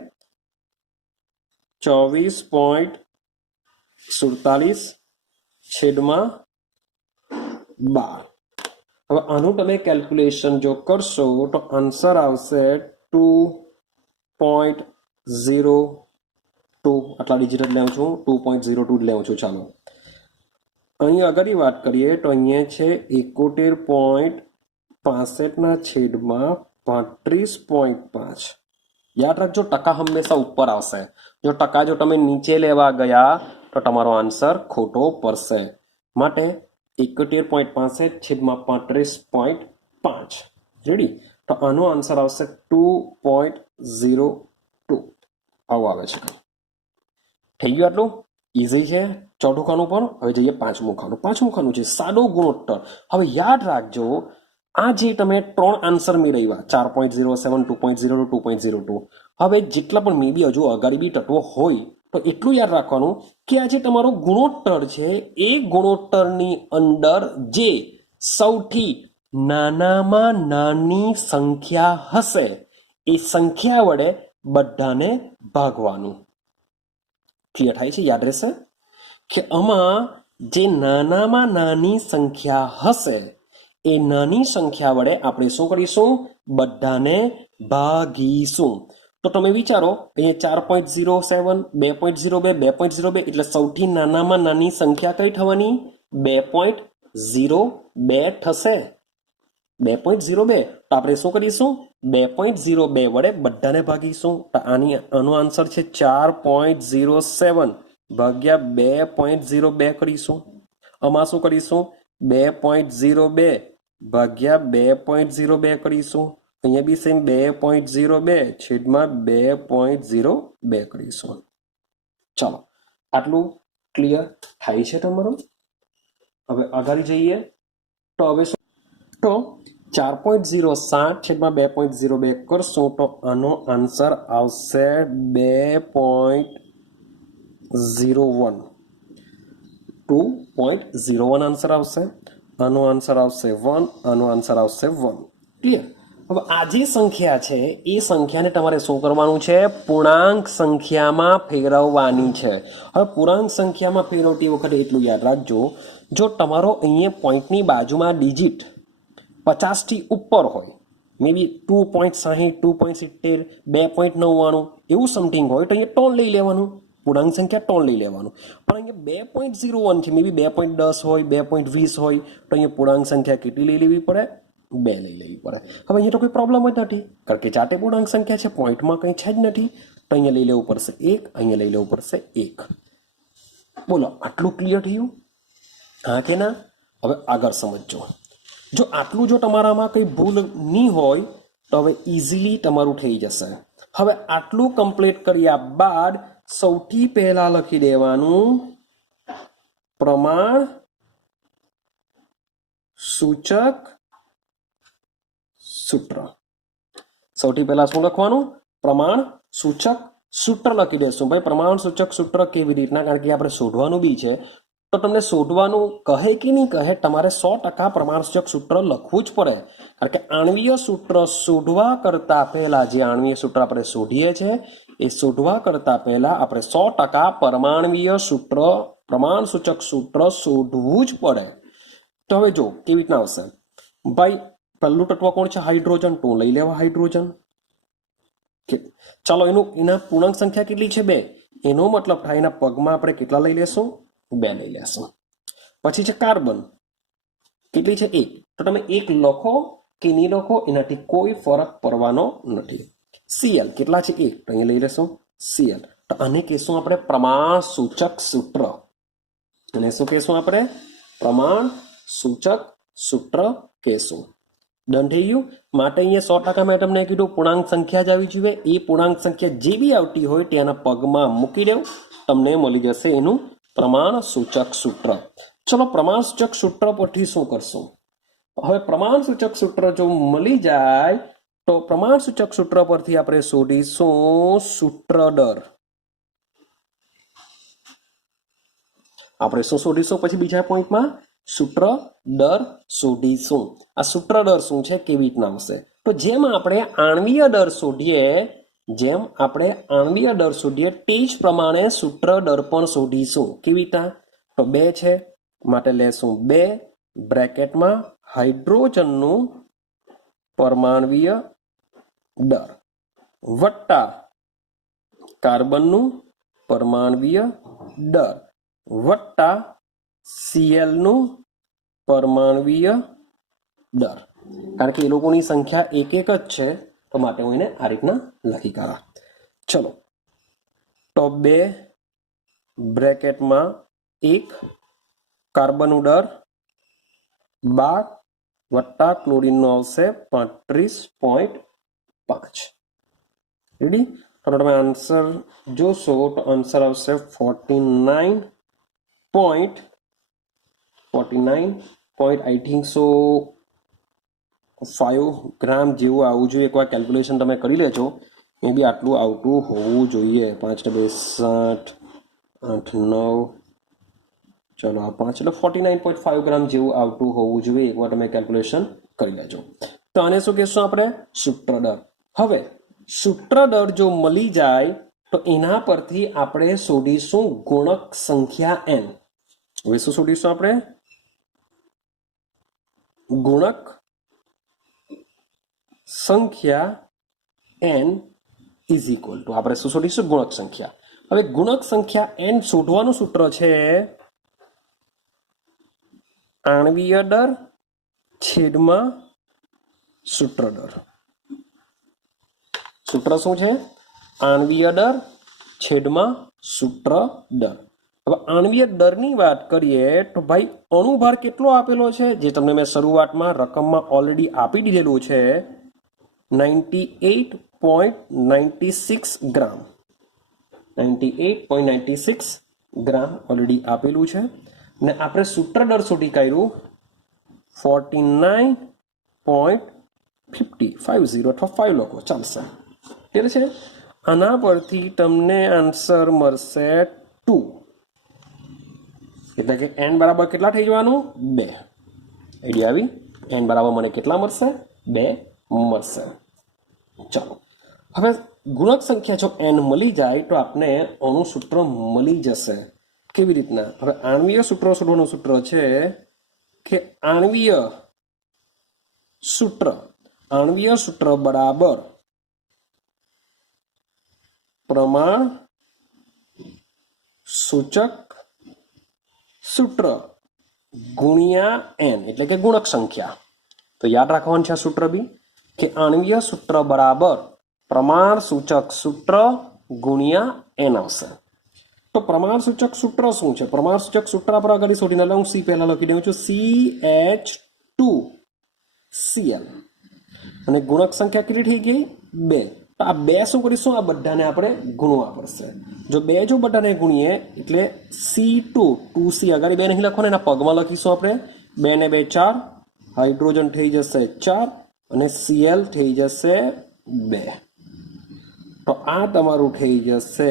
24.47 છેદમાં 12. હવે આનું તમે કેલ્ક્યુલેશન જો કરશો તો આન્સર આવશે 2.02. આટલા ડિજિટ જ લેવું છું, 2.02 જ લેવું છું. ચાલો અહીંયા આગળની વાત કરીએ તો અહીંયા છે 71.65 છેદમાં 35.5. યાદ રાખજો, ટકા હંમેશા ઉપર આવશે. જો ટકા જો તમે નીચે લેવા ગયા તો તમારો આન્સર ખોટો પડશે. માટે 71.65 છેદમાં 35.5. રેડી? તો આનો આન્સર આવશે 2.02. આવું આવે છે. થઈ ગયું આટલું? ઇઝી છે. ચોથું ખાનું પણ. હવે જઈએ પાંચમું ખાનું. પાંચમું ખાનું છે સાદો ગુણોત્તર. હવે યાદ રાખજો, આ જે તમે 3 આન્સર મેળવ્યા 4.07, 2.02, 2.02, હવે જેટલા પણ મે બી હજુ અગાડી બી તત્વો હોય તો એટલું યાદ રાખવાનું કે આ જે તમારો ગુણોત્તર છે એ ગુણોત્તરની અંદર જે સૌથી નાનામાં નાની સંખ્યા હશે એ સંખ્યા વડે બધાને ભાગવાનું. ક્લિયર થાય છે? યાદ રહેશે કે આમાં જે નાનામાં નાની સંખ્યા હશે એ નાની સંખ્યા વડે આપણે શું કરીશું? બધાને ભાગીશું. તો તમે વિચારો, અહીંયા 4.07, 2.02, 2.02 એટલે સૌથી નાનામાં નાની સંખ્યા કઈ થવાની? 2.02 થશે. 2.02. તો આપણે શું કરીશું? 2.02 વડે બધાને ભાગીશું. તો આનો આન્સર છે 4.07 ભાગ્યા 2.02 કરીશું. આમાં શું કરીશું? 2.02 ભાગ્યા 2.02 કરીશું. અહીંયા બી સેમ 2.02 છેદમાં 2.02 કરીશું. ચાલો, આટલું ક્લિયર થાય છે તમારું? હવે આગળ જઈએ તો હવે તો 4.07 છેદમાં 2.02 કરશું તો આનો આન્સર આવશે 2.01. 2.01 આન્સર આવશે. આનો આન્સર આવશે 1. આનો આન્સર આવશે 1. ક્લિયર? હવે આ જે સંખ્યા છે એ સંખ્યાને તમારે શું કરવાનું છે? પૂર્ણાંક સંખ્યામાં ફેરવવાની છે. હવે પૂર્ણાંક સંખ્યામાં ફેરવતી વખતે એટલું યાદ રાખજો, જો તમારો અહીંયા પોઈન્ટની બાજુમાં ડિજિટ 50 થી ઉપર હોય, મે બી 2.60, 2.70, 2.99 એવું સમથિંગ હોય તો અહીંયા ટોન લઈ લેવાનું. પૂર્ણાંક સંખ્યા ટોન લઈ લેવાનું. પણ અહીંયા 2.01 છે, મે બી 2.10 હોય, 2.20 હોય તો અહીંયા પૂર્ણાંક સંખ્યા કેટલી લઈ લેવી પડે? 2 લઈ લેવી પડે. હવે અહીંયા તો કોઈ પ્રોબ્લેમ જ નથી, કારણ કે જાતે પૂર્ણાંક સંખ્યા છે, પોઈન્ટમાં કંઈ છે જ નથી. તો અહીંયા લઈ લેવું પડશે 1, અહીંયા લઈ લેવું પડશે 1. બોલો, આટલું ક્લિયર થયું? હા કે ના? હવે આગળ સમજજો. જો આટલું જો તમારામાં કંઈ ભૂલ નહીં હોય તો હવે ઇઝીલી તમારું થઈ જશે. હવે આટલું કમ્પ્લીટ કર્યા બાદ સૌથી પહેલા લખી દેવાનું પ્રમાણ સૂચક સૂત્ર. સૌથી પહેલા શું લખવાનું? પ્રમાણ સૂચક સૂત્ર લખી દેશું. ભાઈ પ્રમાણ સૂચક સૂત્ર કેવી રીતના? કારણ કે આપણે શોધવાનું બી છે, તો તમને શોધવાનું કહે કે નહીં કહે, તમારે 100% પ્રમાણસૂચક સૂત્ર લખવું જ પડે. કારણ કે આણ્વીય સૂત્ર શોધવા કરતા પહેલા, જે આણ્વીય સૂત્ર આપણે શોધીએ છીએ એ શોધવા કરતા પહેલા આપણે 100% પરમાણ્વીય સૂત્ર, પ્રમાણસૂચક સૂત્ર શોધવું જ પડે. તો હવે જો કેવી રીતના આવશે. ભાઈ પહેલું તત્વ કોણ છે? હાઇડ્રોજન. તો લઈ લેવા હાઇડ્રોજન. ચાલો, એના પૂર્ણાંક સંખ્યા કેટલી છે? 2. એનો મતલબ થાય એના પગમાં આપણે કેટલા લઈ લેશું? 2 લઈ લેશું. પછી છે કાર્બન. કેટલી છે? 1. તો તમે 1 લખો કે નહીં લખો એનાથી કોઈ ફરક પડવાનો નથી. Cl કેટલા છે? 1. તો અહીંયા લઈ લેશું Cl. તો આને કહેશું આપણે પ્રમાણ સૂચક સૂત્ર. અને શું કહેશું આપણે? પ્રમાણ સૂચક સૂત્ર કહેશું. ડન થઈ ગયું? માટે અહીંયા 100% મેં તમને કીધું પૂર્ણાંક સંખ્યા જ આવી જોઈએ. એ પૂર્ણાંક સંખ્યા જે બી આવતી હોય તેના પગમાં મૂકી દેવું, તમને મળી જશે એનું પ્રમાણ સૂચક સૂત્ર. ચલો, પ્રમાણ સૂચક સૂત્ર પરથી શું કરશું? હવે પ્રમાણ સૂચક સૂત્ર જો મળી જાય તો પ્રમાણ સૂચક સૂત્ર પરથી આપણે શોધીશું સૂત્ર દર. આપણે શું શોધીશું પછી બીજા પોઈન્ટમાં? સૂત્ર દર શોધીશું. આ સૂત્ર દર શું છે, કેવી રીતના આવશે? તો જેમ આપણે આણ્વીય દર શોધીએ તે જ પ્રમાણે સૂત્ર દર પણ શોધીશું. કેવી રીતના? તો 2 છે માટે લેશું 2 બ્રેકેટમાં હાઇડ્રોજનનું પરમાણ્વીય દર વત્તા કાર્બનનું પરમાણ્વીય દર વત્તા Cl નું પરમાણ્વીય દર. કારણ કે એ લોકોની સંખ્યા 1 જ છે, તો માટે હું એને આ રીતના લખી કાઢા. ચલો, તો 2 બ્રેકેટમાં 1 કાર્બનનું દર 12 વત્તા ક્લોરીનનો આવશે 35.5. રેડી? તો તમે આન્સર જોશો તો આન્સર આવશે 49 49 आई थिंक सो 5 ગ્રામ જેવું આવવું જોઈએ. એકવાર કેલ્ક્યુલેશન તમે કરી લેજો. મે બી આટલું આવતું હોવું જોઈએ. 5 ને 2 60, 8 9, ચલો આ 5 એટલે 49.5 ગ્રામ જેવું આવતું હોવું જોઈએ. એકવાર તમે કેલ્ક્યુલેશન કરી લેજો. તો આને શું કહેશું આપણે? સૂત્ર દર. હવે સૂત્ર દર જો મળી જાય તો એના પરથી આપણે શોધીશું ગુણક સંખ્યા n. હવે શું શોધીશું આપણે? ગુણક સંખ્યા n ઇઝ ઇક્વલ ટુ આપણે શું શોધીશું? ગુણક સંખ્યા. હવે ગુણક સંખ્યા n શોધવાનું સૂત્ર છે આણ્વીય દર છેદમાં સૂત્ર દર. સૂત્ર શું છે? આણ્વીય દર છેદમાં સૂત્ર દર. હવે આણ્વીય દરની વાત કરીએ તો ભાઈ અણુભાર કેટલો આપેલો છે જે તમને મેં શરૂઆતમાં રકમમાં ઓલરેડી આપી દીધેલું છે 98.96 ગ્રામ. 98.96 ગ્રામ ઓલરેડી આપેલું છે ને આપણે સૂત્ર દર શોધી કાઢ્યું 49.50 અથવા 5 લખો ચાલશે. ક્લિયર છે? આના પરથી તમને આન્સર મળશે 2. એટલે કે n બરાબર કેટલા થઈ જવાનું? 2. આઈડિયા આવી? n બરાબર મને કેટલા મળશે? 2 મળશે. ચાલો હવે ગુણક સંખ્યા જો n મળી જાય તો આપણે અણુ સૂત્ર મળી જશે. કેવી રીતના? હવે આણ્વીય સૂત્ર શોધવાનું સૂત્ર છે કે આણ્વીય સૂત્ર બરાબર પ્રમાણ સૂચક સૂત્ર ગુણ્યા n એટલે કે ગુણક સંખ્યા. તો યાદ રાખવાનું છે આ સૂત્ર બી કે આણ્વીય સૂત્ર બરાબર પ્રમાણ સૂચક સૂત્ર ગુણ્યા n આવશે. તો પ્રમાણ સૂચક સૂત્ર શું છે? પ્રમાણ સૂચક સૂત્ર પર આગળ શોધીને હું C પહેલા લખી દઉં છું CH2Cl અને ગુણક સંખ્યા કેટલી થઈ ગઈ? 2. તો આ 2 શું કરીશું? આ બધાને આપણે ગુણવા પડશે. જો 2 જો બધાને ગુણીએ એટલે C2 2C આગળ 2 નહીં લખવાનું, એના પગમાં લખીશું આપણે. 2 ને 2 4, હાઇડ્રોજન થઈ જશે 4 અને Cl થઈ જશે 2. તો આ તમારું થઈ જશે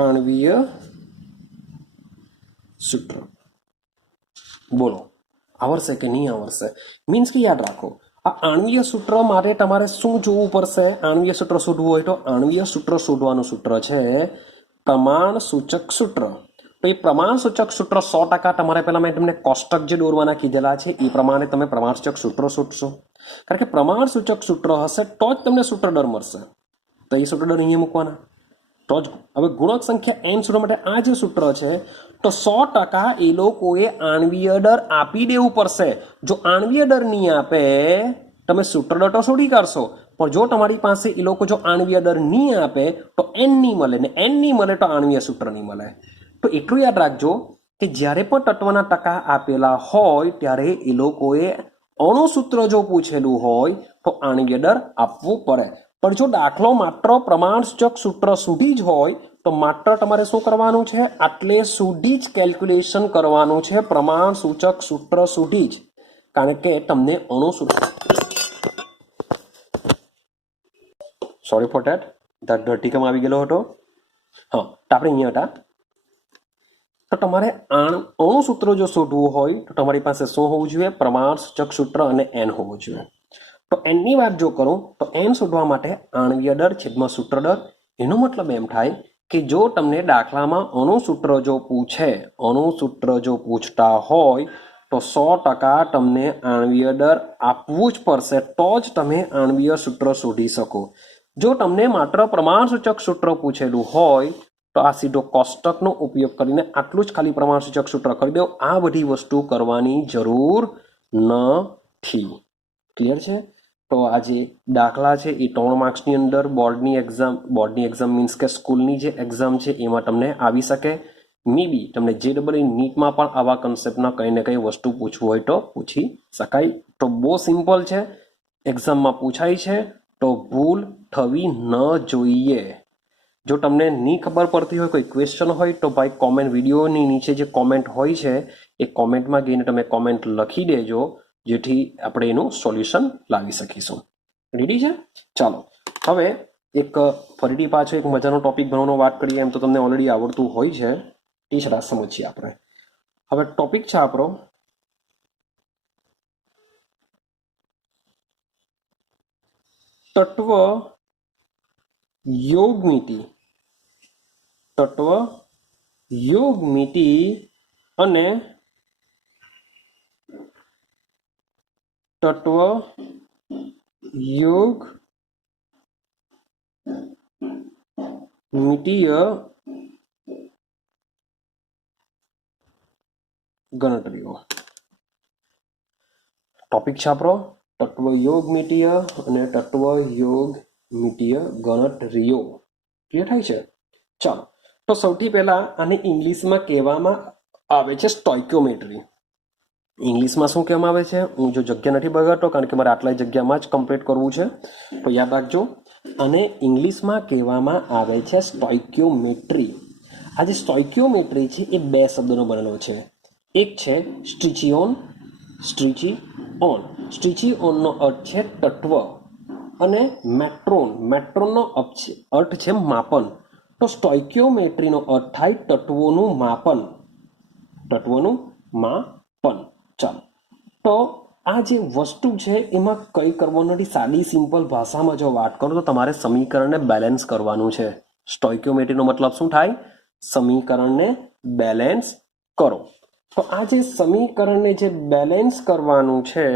આણ્વીય સૂત્ર. બોલો આવડશે કે નહીં આવડશે? મીન્સ કે યાદ રાખો આ આણ્વીય સૂત્ર માટે તમારે શું જોવું પડશે? આણ્વીય સૂત્ર શોધવું હોય તો આણ્વીય સૂત્ર શોધવાનું સૂત્ર છે પ્રમાણ સૂચક સૂત્ર. તો એ પ્રમાણ સૂચક સૂત્ર 100% તમારે પહેલા મેં તમને કોષ્ટક જે દોરવાના કીધેલા છે એ પ્રમાણે તમે પ્રમાણ સૂચક સૂત્ર શોધશો. કારણ કે પ્રમાણ સૂચક સૂત્ર હશે તો જ તમને સૂત્ર દર મળશે. તો એ સૂત્ર દર અહીંયા મૂકવાના તો જ. હવે ગુણક સંખ્યા n શોધવા માટે આ જે સૂત્ર છે તો 100% એ લોકોએ આણ્વીય દર આપી દેવું પડશે. જો આણ્વીય દર નહીં આપે તમે સૂત્ર દર તો શોધી કાઢશો, પણ જો તમારી પાસે એ લોકો જો આણ્વીય દર નહીં આપે તો n નહીં મળે ને n નહીં મળે તો આણ્વીય સૂત્ર નહીં મળે. તો એટલું યાદ રાખજો કે જ્યારે પણ તત્વના ટકા આપેલા હોય ત્યારે એ લોકોએ અણુસૂત્ર જો પૂછેલું હોય તો આણ્વીય દર આપવું પડે. પણ જો દાખલો માત્ર પ્રમાણસૂચક સૂત્ર સુધી જ હોય તો માત્ર તમારે શું કરવાનું છે? આટલે સુધી જ કેલ્ક્યુલેશન કરવાનું છે, પ્રમાણસૂચક સૂત્ર સુધી જ. કારણ કે તમને અણુસૂત્ર સોરી ફોર ધેટ ધરતીકંપ આવી ગયેલો હતો. હા તો આપણે અહીંયા હતા. તો તમારે અણુસૂત્ર જો શોધવું હોય તો તમારી પાસે શું હોવું જોઈએ? પ્રમાણસૂચક સૂત્ર અને n હોવું જોઈએ. તો n ની વાત જો કરું તો n શોધવા માટે આણ્વીય દર છેદમાં સૂત્ર દર. એનો મતલબ એમ થાય કે જો તમને દાખલામાં અણુસૂત્ર જો પૂછતા હોય તો 100% તમને આણ્વીય દર આપવું જ પડશે તો જ તમે આણ્વીય સૂત્ર શોધી શકો. જો તમને માત્ર પ્રમાણસૂચક સૂત્ર પૂછેલું હોય તો આ સીધો કોષ્ટકનો ઉપયોગ કરીને આટલું જ ખાલી પ્રમાણસૂચક સૂત્ર કરી દો. આ બધી વસ્તુ કરવાની જરૂર નથી. ક્લિયર છે? તો આ જે દાખલા છે એ 3 માર્ક્સની અંદર બોર્ડની એક્ઝામ મીન્સ કે સ્કૂલની જે એક્ઝામ છે એમાં તમને આવી શકે. મે બી તમને JEE નીટમાં પણ આવા કન્સેપ્ટના કંઈ ને કંઈ વસ્તુ પૂછવું હોય તો પૂછી શકાય. તો બહુ સિમ્પલ છે, એક્ઝામમાં પૂછાય છે તો ભૂલ થવી ન જોઈએ. જો તમને નહીં ખબર પડતી હોય, કોઈ ક્વેશ્ચન હોય તો ભાઈ કોમેન્ટ, વિડીયોની નીચે જે કોમેન્ટ હોય છે એ કોમેન્ટમાં જઈને તમે કોમેન્ટ લખી દેજો, જેથી આપણે એનું સોલ્યુશન લાવી શકીશું. રેડી છે? ચાલો હવે એક ફરીથી પાછો એક મજાનો ટોપિક ભણવાનો વાત કરીએ. એમ તો તમને ઓલરેડી આવડતું હોય છે, એ જ રાહ સમજીએ આપણે. હવે ટોપિક છે આપણો તત્વ યોગમિતિ. તત્વ યોગમિતિ અને તત્વ યોગ મિતીય ગણતરીઓ. ટોપિક છે આપણો તત્વ યોગમિતીય અને તત્વ યોગમિતીય ગણતરીઓ. ક્લિયર થાય છે? ચાલો, તો સૌથી પહેલા આને ઇંગ્લિશમાં કહેવામાં આવે છે સ્ટોઇક્યોમેટ્રી. ઇંગ્લિશમાં શું કહેવામાં આવે છે? હું જો જગ્યા નથી બગાડતો, કારણ કે મારે આટલા જગ્યામાં જ કમ્પ્લીટ કરવું છે, તો યાદ રાખજો. અને ઇંગ્લિશમાં કહેવામાં આવે છે સ્ટોઇક્યોમેટ્રી. આ જે સ્ટોઇક્યોમેટ્રી છે એ બે શબ્દનો બનેલો છે. એક છે સ્ટ્રિચિઓન, સ્ટ્રિચિઓન. સ્ટ્રિચિઓનનો અર્થ છે તત્વ, અને મેટ્રોન, મેટ્રોનનો અર્થ છે માપન. તો સ્ટોઇક્યોમેટ્રીનો અર્થ થાય તત્વોનું માપન, તત્વોનું માપન. ચાલો, તો આ જે વસ્તુ છે એમાં કંઈ કરવાનું નથી. સાદી સિમ્પલ ભાષામાં જો વાત કરો તો તમારે સમીકરણને બેલેન્સ કરવાનું છે. સ્ટોઇક્યોમેટ્રીનો મતલબ શું થાય? સમીકરણને બેલેન્સ કરો. તો આ જે સમીકરણને જે બેલેન્સ કરવાનું છે,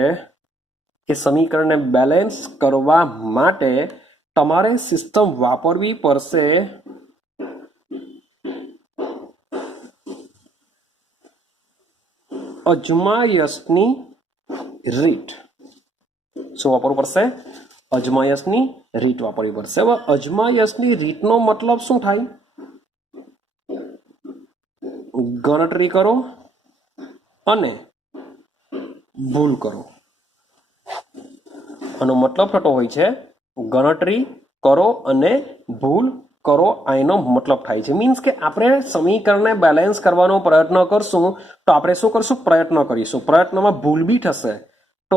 એ સમીકરણને બેલેન્સ કરવા માટે તમારે સિસ્ટમ વાપરવી પડશે અજમાયશની રીત. શું વાપરવું પડશે? અજમાયશની રીત વાપરવી પડશે. હવે અજમાયશની રીતનો મતલબ શું થાય? ગણતરી કરો અને ભૂલ કરો. આનો મતલબ થતો હોય છે ગણતરી કરો અને ભૂલ કરો. આ એનો મતલબ થાય છે. મીન્સ કે આપણે સમીકરણને બેલેન્સ કરવાનો પ્રયત્ન કરશું તો આપણે શું કરશું? પ્રયત્ન કરીશું. પ્રયત્નમાં ભૂલ બી થશે તો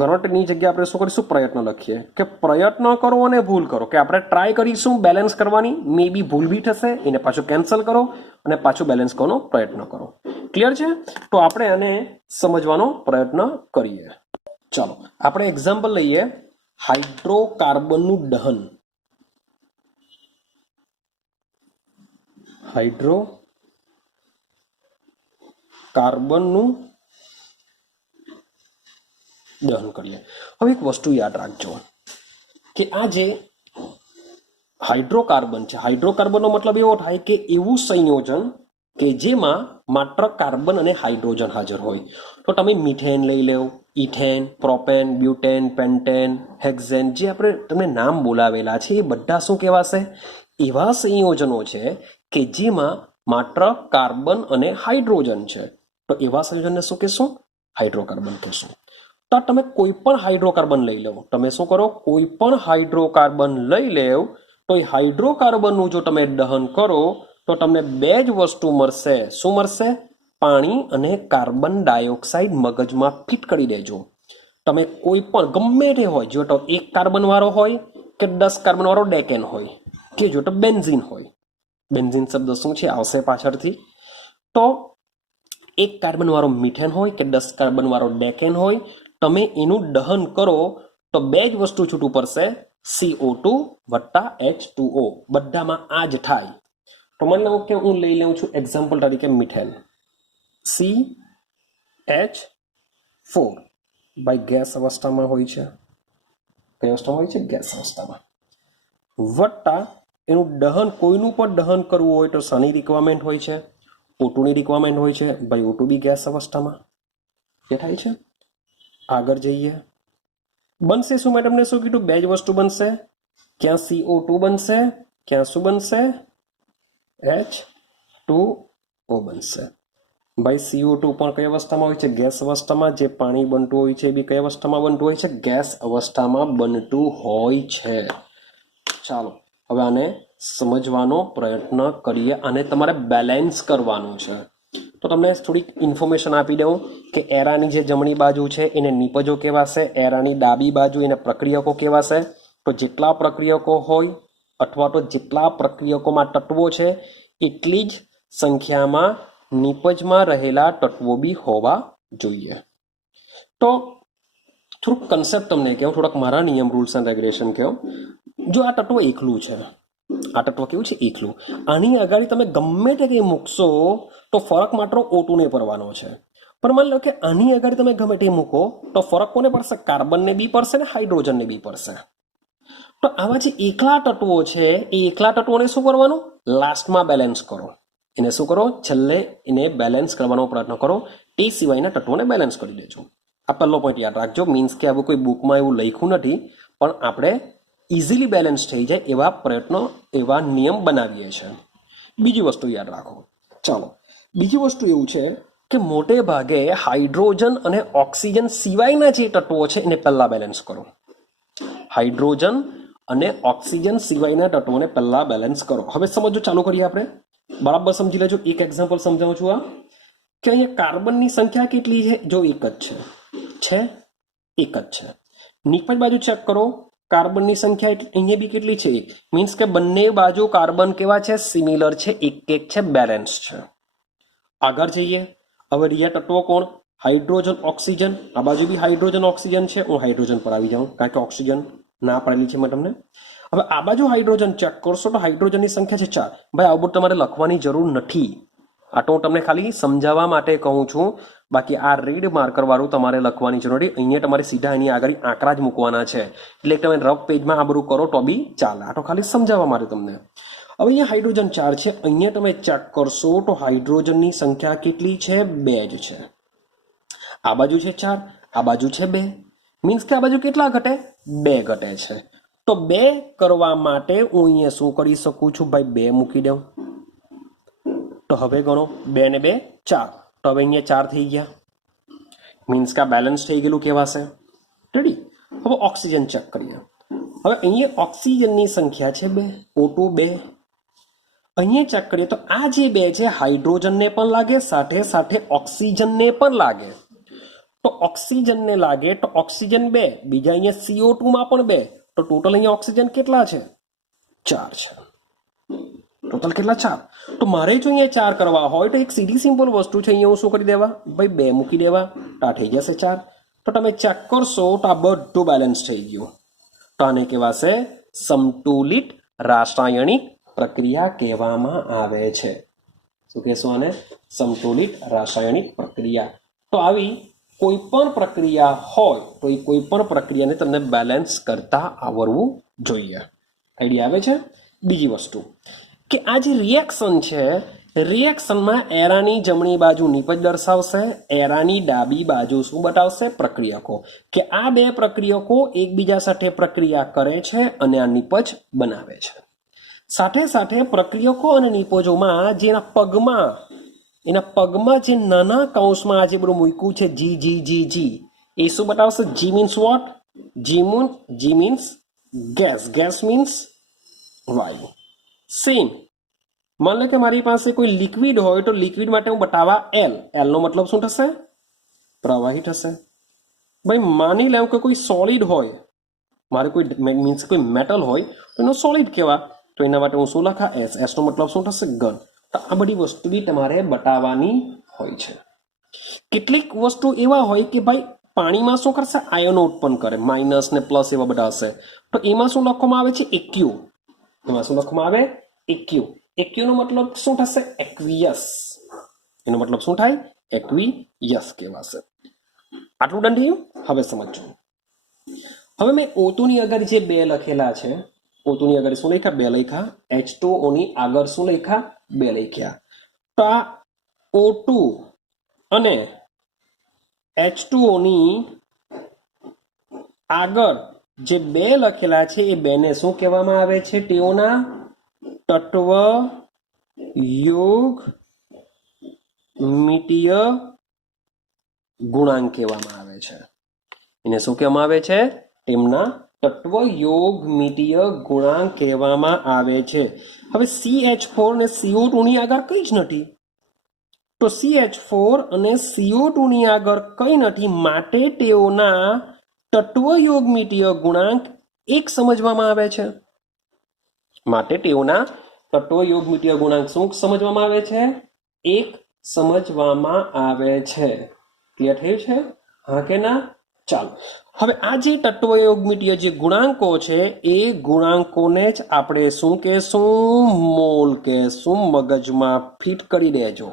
ગણતરીની જગ્યાએ આપણે શું કરીશું? પ્રયત્ન લખીએ કે પ્રયત્ન કરો અને ભૂલ કરો, કે આપણે ટ્રાય કરીશું બેલેન્સ કરવાની, મે બી ભૂલ બી થશે, એને પાછું કેન્સલ કરો અને પાછું બેલેન્સ કરવાનો પ્રયત્ન કરો. ક્લિયર છે? તો આપણે આને સમજવાનો પ્રયત્ન કરીએ. ચાલો આપણે એક્ઝામ્પલ લઈએ. હાઇડ્રોકાર્બનનું દહન. હાઇડ્રોકાર્બનનું દહન કરીએ. હવે એક વસ્તુ યાદ રાખજો કે આ જે હાઇડ્રોકાર્બન છે, હાઇડ્રોકાર્બનનો મતલબ એવો થાય કે એવું સંયોજન કે જેમાં માત્ર કાર્બન અને હાઇડ્રોજન હાજર હોય. તો તમે મિથેન લઈ લો, ethane, propane, butane, pentane, hexane, જે આપણે તમને નામ બોલાવેલા છે એ બધા શું કહેવાશે? એવા સંયોજનો છે કે જેમાં માત્ર કાર્બન અને હાઇડ્રોજન છે. તો એવા સંયોજનને શું કહેશું? હાઇડ્રોકાર્બન કહેશું. તો તમે કોઈ પણ હાઇડ્રોકાર્બન લઈ લો. તમે શું કરો? કોઈ પણ હાઇડ્રોકાર્બન લઈ લેવ તો એ હાઇડ્રોકાર્બનનું જો તમે દહન કરો તો તમને બે જ વસ્તુ મળશે. શું મળશે? પાણી અને કાર્બન ડાયોક્સાઇડ. મગજમાં ફિટ કરી દેજો. તમે કોઈ પણ ગમે તે હોય, જો તો 1 કાર્બન વાળો હોય કે 10 કાર્બન વાળો ડેકેન હોય, કે જો તો બેન્ઝીન હોય. બેન્ઝીન શબ્દ શું છે? આવશે પાછળથી. તો 1 કાર્બન વાળો મિથેન હોય કે 10 કાર્બન વાળો ડેકેન હોય, તમે એનું દહન કરો તો બે જ વસ્તુ છૂટું પડશે, CO2 વત્તા H2O. બધામાં આ જ થાય. તો મને લો કે હું લઈ લઉં છું એક્ઝામ્પલ તરીકે મિથેન. CH4 ભાઈ ગેસ અવસ્થામાં હોય છે. કઈ અવસ્થામાં હોય છે? ગેસ અવસ્થામાં. વત્તા એનું દહન, કોઈનું પણ દહન કરવું હોય તો શાની રિક્વાયરમેન્ટ હોય છે? O2 ની રિક્વાયરમેન્ટ હોય છે. ભાઈ O2 બી ગેસ અવસ્થામાં. એ થાય છે. આગળ જઈએ. બનશે શું? મેં તમને શું કીધું? બે જ વસ્તુ બનશે. ક્યાં CO2 બનશે, ક્યાં શું બનશે? H2O બનશે. ભાઈ CO2 પણ કઈ અવસ્થામાં હોય છે? ગેસ અવસ્થામાં. જે પાણી બનતું હોય છે એ બી કઈ અવસ્થામાં બનતું હોય છે? ગેસ અવસ્થામાં બનતું હોય છે. ચાલો હવે આને સમજવાનો પ્રયત્ન કરીએ અને તમારે બેલેન્સ કરવાનું છે. તો તમને થોડીક ઇન્ફોર્મેશન આપી દઉં કે એરાની જે જમણી બાજુ છે એને નિપજો કહેવાશે, એરાની ડાબી બાજુ એને પ્રક્રિયકો કહેવાશે. તો જેટલા પ્રક્રિયકો હોય અથવા તો જેટલા પ્રક્રિયકોમાં તત્વો છે એટલી જ સંખ્યામાં નિપજમાં રહેલા તત્વો બી હોવા જોઈએ. તો થોડુંક કન્સેપ્ટ તમને કહું, થોડાક મારા નિયમ રૂલ્સ એન્ડ રેગ્યુલેશન કહું. જો આ તત્વ એકલું છે, આ તત્વ કેવું છે? એકલું. આની આગળ તમે ગમે તે કંઈ મૂકશો તો ફરક માત્ર O2 ને પડવાનો છે. પણ માની લો કે આની આગળ તમે ગમે તે મૂકો તો ફરક કોને પડશે? કાર્બનને બી પડશે ને હાઇડ્રોજનને બી પડશે. તો આવા જે એકલા તત્વો છે એ એકલા તત્વોને શું કરવાનું? લાસ્ટમાં બેલેન્સ કરો. એને શું કરો? છેલ્લે એને બેલેન્સ કરવાનો પ્રયત્ન કરો. તે સિવાયના તત્વોને બેલેન્સ કરી દેજો. આ પહેલો પોઈન્ટ યાદ રાખજો. મીન્સ કે આવું કોઈ બુકમાં એવું લખ્યું નથી, પણ આપણે ઇઝીલી બેલેન્સ થઈ જાય એવા પ્રયત્નો, એવા નિયમ બનાવીએ છીએ. બીજી વસ્તુ યાદ રાખો. ચાલો, બીજી વસ્તુ એવું છે કે મોટે ભાગે હાઇડ્રોજન અને ઓક્સિજન સિવાયના જે તત્વો છે એને પહેલા બેલેન્સ કરો. હાઇડ્રોજન અને ઓક્સિજન સિવાયના તત્વોને પહેલા બેલેન્સ કરો. હવે સમજો, ચાલુ કરીએ આપણે. બરાબર સમજી લેજો. એક એક્ઝામ્પલ સમજાવું છું. આ કે અહીંયા કાર્બનની સંખ્યા કેટલી છે? જો એક જ છે, એક જ છે. નિપજ બાજુ ચેક કરો. કાર્બનની સંખ્યા અહીંયા બી કેટલી છે? એક. મીન્સ કે બંને બાજુ કાર્બન કેવા છે? સિમિલર છે, એક એક છે, બેલેન્સ છે. આગળ જઈએ. હવે રહ્યા તત્વો કોણ? Hydrogen, oxygen. આ બાજુ બી હાઇડ્રોજન ઓક્સિજન છે. હું હાઇડ્રોજન પર આવી જાઉં કારણ કે ઓક્સિજન ના પડેલી છે મેં તમને. હવે આ બાજુ હાઇડ્રોજન ચેક કરશો તો હાઇડ્રોજનની સંખ્યા છે 4. ભાઈ આવું તમારે લખવાની જરૂર નથી. આ તો હું તમને ખાલી સમજાવવા માટે કહું છું. બાકી આ રીડ માર્કર વાળું તમારે લખવાની જરૂર નથી. અહીંયા તમારે સીધા એની આગળ આંકડા જ મૂકવાના છે. એટલે તમે રફ પેજમાં આ બધું કરો તો બી ચાલે. આ તો ખાલી સમજાવવા માટે તમને. હવે અહીંયા હાઇડ્રોજન 4 છે. અહીંયા તમે ચેક કરશો તો હાઇડ્રોજનની સંખ્યા કેટલી છે? 2 જ છે. આ બાજુ છે 4, આ બાજુ છે 2. મીન્સ કે આ બાજુ કેટલા ઘટે? 2 ઘટે છે. તો 2 કરવા માટે હું અહીંયા શું કરી શકું છું? ભાઈ 2 મૂકી દઉં. તો હવે ગણો, 2 ને 2 4. તો હવે અહીંયા 4 થઈ ગયા. મીન્સ કે આ બેલેન્સ થઈ ગયેલું કહેવાશે. રેડી? હવે ઓક્સિજન ચેક કરીએ. હવે અહીંયા ઓક્સિજનની સંખ્યા છે 2, O2 2. અહીંયા ચેક કરીએ તો આ જે 2 છે હાઇડ્રોજનને પણ લાગે, સાથે સાથે ઓક્સિજનને પણ લાગે. તો ઓક્સિજનને લાગે તો ઓક્સિજન 2, બીજા અહીંયા CO2 માં પણ 2. તો ટોટલ અહીંયા ઓક્સિજન કેટલા છે? 4 છે. ટોટલ કેટલા? 4. તો મારે જો અહીંયા 4 કરવા હોય તો એક સીધી સિમ્પલ વસ્તુ છે. અહીંયા હું શું કરી દેવા? ભાઈ 2 મૂકી દેવા. તો આ થઈ જશે 4. તો તમે ચેક કરશો તો આ બધું બેલેન્સ થઈ ગયું. તો આને કહેવાશે સમતુલિત રાસાયણિક પ્રક્રિયા કહેવામાં આવે છે. શું કહેશો આને? સમતુલિત રાસાયણિક પ્રક્રિયા. તો આવી કોઈ પણ પ્રક્રિયા હોય તો એ કોઈ પણ પ્રક્રિયાને તમને બેલેન્સ કરતા આવડવું જોઈએ. આઈડિયા આવે છે? બીજી વસ્તુ કે આ જે રિએક્શન છે, રિએક્શનમાં એરાની જમણી બાજુ નિપજ દર્શાવશે, એરાની ડાબી બાજુ શું બતાવશે? પ્રક્રિયકો. કે આ 2 પ્રક્રિયકો એકબીજા સાથે પ્રક્રિયા કરે છે અને આ નિપજ બનાવે છે. સાથે સાથે પ્રક્રિયકો અને નિપજોમાં જેના પગમાં જે નાના કૌંસમાં આ જે બધું મૂક્યું છે જી જી જી જી, એ શું બતાવશે? G means what? G means gas. Gas means વાયુ. સેમ માન લો કે મારી પાસે કોઈ લિક્વિડ હોય તો લિક્વિડ માટે હું બતાવવા એલ. એલનો મતલબ શું થશે? પ્રવાહી થશે. ભાઈ માની લેવું કે કોઈ સોલિડ હોય, મારે કોઈ મીન્સ કોઈ મેટલ હોય તો એનો સોલિડ કહેવા. તો એના માટે હું શું લખા? એસ. એસનો મતલબ શું થશે? ઘન. તો આ બધી વસ્તુ બી તમારે બતાવવાની હોય છે. કેટલીક વસ્તુ એવા હોય કે ભાઈ પાણીમાં શું કરશે? આયનો ઉત્પન્ન કરે, માઇનસ ને પ્લસ એવા બધા હશે. તો એમાં શું લખવામાં આવે છે? એક્યુ. એમાં શું લખવામાં આવે? એક્યુ. એક્યુનો મતલબ શું થશે? એક્વિયસ. એનો મતલબ શું થાય? એક્વિયસ કહેવાશે. આટલું ડન થયું? હવે સમજો. હવે મેં O2 ની આગળ જે 2 લખેલા છે, O2 ની આગળ શું લખ્યા? 2 લખ્યા. H2O ની આગળ શું લખ્યા? 2 લખ્યા. તો આ O2 અને H2O ની આગળ જે 2 લખેલા છે એ 2 ને શું કહેવામાં આવે છે? તેઓના તત્વ યોગ મિતીય ગુણાંક કહેવામાં આવે છે. એને શું કહેવામાં આવે છે? તેમના તત્વયોગમિતીય ગુણાંક કહેવામાં આવે છે. હવે CH4 ને CO2 ની આગળ કંઈ જ નથી, તો CH4 અને CO2 ની આગળ કંઈ નથી, માટે તેઓના તત્વયોગમિતીય ગુણાંક એક સમજવામાં આવે છે. માટે તેઓના તત્વયોગમિતીય ગુણાંક શું સમજવામાં આવે છે? એક સમજવામાં આવે છે. ક્લિયર થયું છે? હા કે ના? ચાલો, હવે આ જે તત્વયોગમિતીય જે ગુણાંકો છે એ ગુણાંકોને જ આપણે શું કહેશું? મોલ કહેશું. મગજમાં ફિટ કરી દેજો.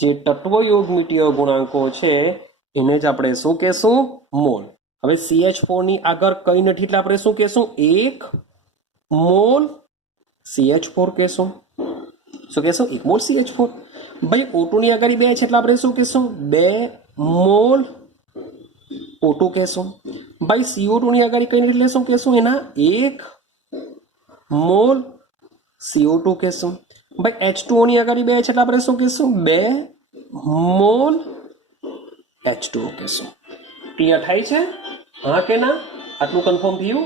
જે તત્વયોગમિતીય ગુણાંકો છે એને જ આપણે શું કહેશું? મોલ. હવે CH4 ની આગળ કંઈ નથી એટલે આપણે શું કહેશું? એક મોલ CH4 કહેશું. શું કહેશું? એક મોલ CH4. ભાઈ O2 ની આગળ 2 છે એટલે આપણે શું કહેશું? 2 મોલ O2 કહેશું. ભાઈ CO2 ની આગળ કંઈ નથી એટલે શું કહેશું? એના 1 મોલ CO2 કહેશું. ભાઈ H2O ની આગળ 2 છે એટલે આપણે શું કહેશું? 2 મોલ H2O કહેશું. ક્લિયર થાય છે? હા કે ના? આટલું કન્ફર્મ થયું?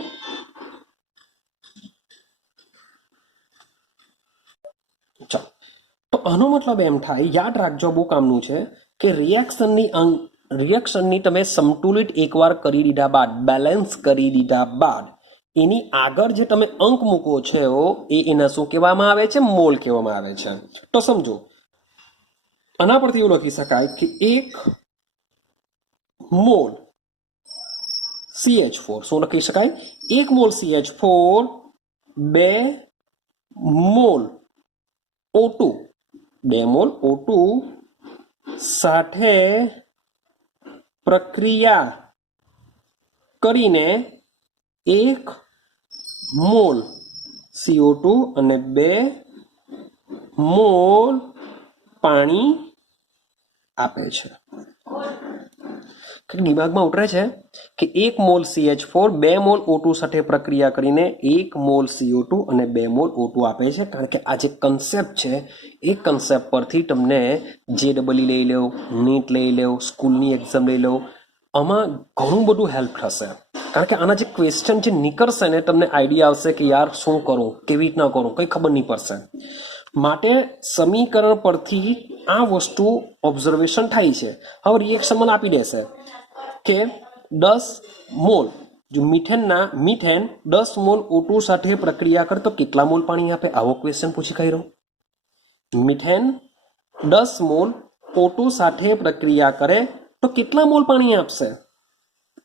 ચાલો, તો આનો મતલબ એમ થાય, યાદ રાખજો, બહુ કામનું છે, કે રિએક્શનની તમે સંતુલિત એકવાર કરી દીધા બાદ, બેલેન્સ કરી દીધા બાદ એની આગળ જે તમે અંક મૂકો છો એ એના શું કહેવામાં આવે છે? મોલ કહેવામાં આવે છે. તો સમજો, આના પરથી એવું લખી શકાય કે 1 મોલ CH4. શું લખી શકાય? 1 mall CH4 2 mall O2, 2 mall O2 સાથે પ્રક્રિયા કરીને 1 મોલ CO2 અને 2 મોલ પાણી આપે છે. દિમાગમાં ઉતરે છે કે 1 મોલ CH4 2 મોલ O2 સાથે પ્રક્રિયા કરીને 1 મોલ CO2 અને 2 મોલ O2 આપે છે. કારણ કે આ જે કન્સેપ્ટ છે એ કન્સેપ્ટ પરથી તમને JEE લઈ લો, નીટ લઈ લો, સ્કૂલની એક્ઝામ લઈ લો, આમાં ઘણું બધું હેલ્પ થશે. કારણ કે આના જે ક્વેશ્ચન જે નીકળશે ને તમને આઈડિયા આવશે કે યાર શું કરું, કેવી રીતના કરું, કંઈ ખબર નહીં પડશે. માટે સમીકરણ પરથી આ વસ્તુ ઓબ્ઝર્વેશન થાય છે. હવે રિએક્શન મને આપી દેશે કે 10 મોલ જો મીથેન 10 મોલ O2 સાથે પ્રક્રિયા કરે તો કેટલા મોલ પાણી આપે? આવો ક્વેશ્ચન પૂછી કર્યો. મીથેન 10 મોલ O2 સાથે પ્રક્રિયા કરે તો કેટલા મોલ પાણી આપશે?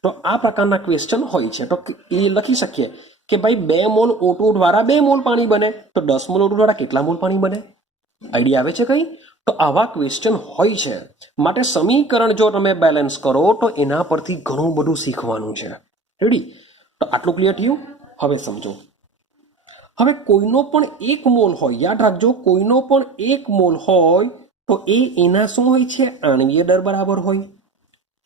તો આ પ્રકારના ક્વેશ્ચન હોય છે. તો એ લખી શકીએ કે ભાઈ 2 મોલ O2 દ્વારા 2 મોલ પાણી બને, તો 10 મોલ O2 દ્વારા કેટલા મોલ પાણી બને? આઈડિયા આવે છે કંઈ? તો આવા ક્વેશ્ચન હોય છે. માટે સમીકરણ જો તમે બેલેન્સ કરો તો એના પરથી ઘણું બધું શીખવાનું છે. રેડી? તો આટલું ક્લિયર થયું? હવે સમજો, હવે કોઈનો પણ 1 મોલ હોય, યાદ રાખજો, કોઈનો પણ 1 મોલ હોય તો એ એના શું હોય છે? આણ્વીય દર બરાબર હોય.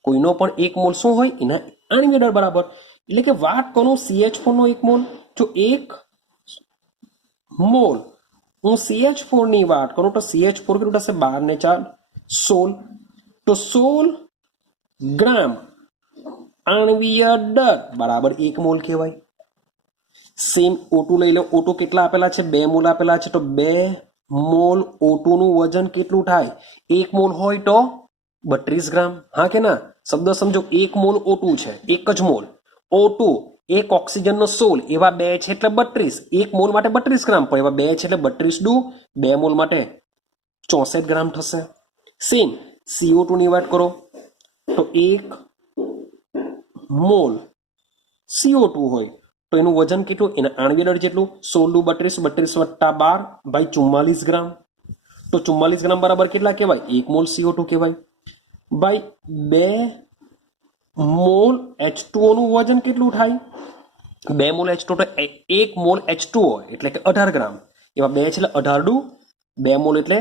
કોઈનો પણ 1 મોલ શું હોય? એના આણ્વીય દર બરાબર. એટલે કે વાત કરું CH4 નો 1 મોલ, જો 1 મોલ હું CH4 ની વાત કરું તો CH4 કેટલું થશે? 12 ને 4 16. તો 16 ગ્રામ આણ્વીય દર બરાબર 1 મોલ કહેવાય. સેમ O2 લઈ લો. O2 કેટલા આપેલા છે? 2 મોલ આપેલા છે. તો 2 મોલ O2 નું વજન કેટલું થાય? 1 મોલ હોય તો 32 ગ્રામ. હા કે ના? શબ્દ સમજો, 1 મોલ O2 છે, એક જ મોલ O2, એક ઓક્સિજનનો 16, એવા 2 છે એટલે 32. 1 મોલ માટે 32 ગ્રામ, પણ એવા 2 છે એટલે 32 દુ 2 મોલ માટે 64 ગ્રામ થશે. સેમ CO2 ની વાત કરો તો 1 મોલ CO2 હોય તો એનું વજન કેટલું? એના આણ્વીય દળ જેટલું. 16 દુ 32, 32 વત્તા 12 ભાઈ 44 ગ્રામ. તો 44 ગ્રામ બરાબર કેટલા કહેવાય? 1 મોલ CO2 કહેવાય. ભાઈ 2 મોલ H2O નું વજન કેટલું થાય? 2 મોલ H2O તો 1 મોલ H2O એટલે કે 18 ગ્રામ. એવા 2 છે એટલે 18 દુ 2 મોલ એટલે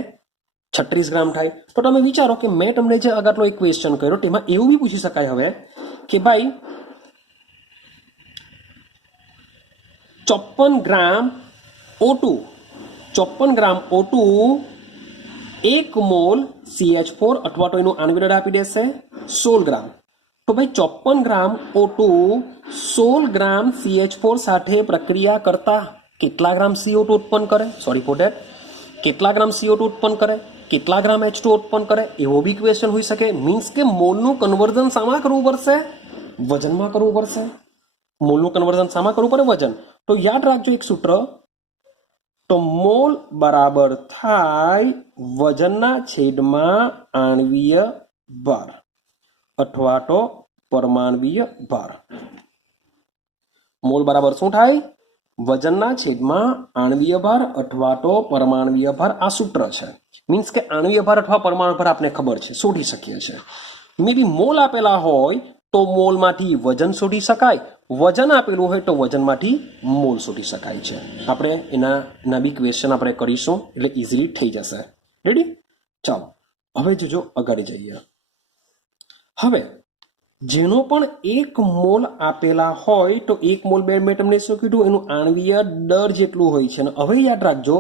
36 ગ્રામ થાય. તો તમે વિચારો કે મેં તમને જે આગળનો એક ક્વેશ્ચન કર્યો તેમાં એવું બી પૂછી શકાય હવે કે ભાઈ 54 ગ્રામ O2, 54 ગ્રામ O2 1 મોલ CH4 અથવા તો એનું આણ્વીય દળ આપી દેશે 16 ગ્રામ. તો ભાઈ 54 ગ્રામ O2 16 ગ્રામ CH4 સાથે પ્રક્રિયા કરતા કેટલા ગ્રામ CO2 ઉત્પન્ન કરે? સોરી ફોર ધેટ, કેટલા ગ્રામ CO2 ઉત્પન્ન કરે, કેટલા ગ્રામ H2O ઉત્પન્ન કરે, એવો બી ક્વેશ્ચન હોઈ શકે. મીન્સ કે મોલનું કન્વર્ઝન શામાં કરવું પડશે? વજનમાં કરવું પડશે. મોલનું કન્વર્ઝન શામાં કરવું પડે? વજન. તો યાદ રાખજો એક સૂત્ર, તો મોલ બરાબર થાય વજનના છેદમાં આણ્વીય ભાર અથવા તો પરમાણ્વીય ભાર. મોલ બરાબર શું થાય? વજનના છેદમાં આણ્વીય ભાર અથવા તો પરમાણ્વીય ભાર. આ સૂત્ર છે. મીન્સ કે આણ્વીય ભાર અથવા પરમાણુ ભાર આપણે ખબર છે, શોધી શકીએ છીએ. મે બી મોલ આપેલા હોય તો મોલમાંથી વજન શોધી શકાય, વજન આપેલું હોય તો વજનમાંથી મોલ શોધી શકાય છે. આપણે એના બી ક્વેશ્ચન આપણે કરીશું એટલે ઇઝીલી થઈ જશે. રેડી? ચાલો હવે જોજો આગળ જઈએ. હવે જેનો પણ એક મોલ આપેલા હોય તો એક મોલ બે મેં તમને શું કીધું? એનું આણ્વીય દર જેટલું હોય છે. હવે યાદ રાખજો,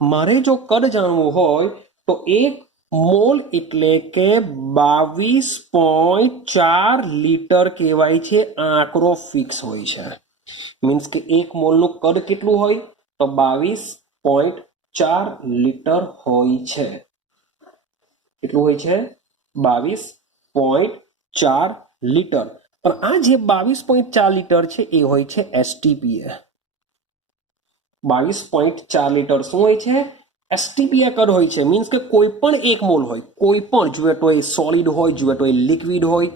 મારે જો કદ જાણવું હોય તો એક મોલ એટલે કે 22.4 લીટર કહેવાય છે. આ આંકડો ફિક્સ હોય છે. મીન્સ કે એક મોલનું કદ કેટલું હોય? તો 22.4 લીટર હોય છે. કેટલું હોય છે? 22.4 લીટર. પણ આ જે 22.4 લીટર છે એ હોય છે STPA. 22.4 લીટર શું હોય છે? STPA કદ હોય છે. મીન્સ કે કોઈ પણ એક મોલ હોય, કોઈ પણ, જુએ તો એ સોલિડ હોય, જુએ તો એ લિક્વિડ હોય,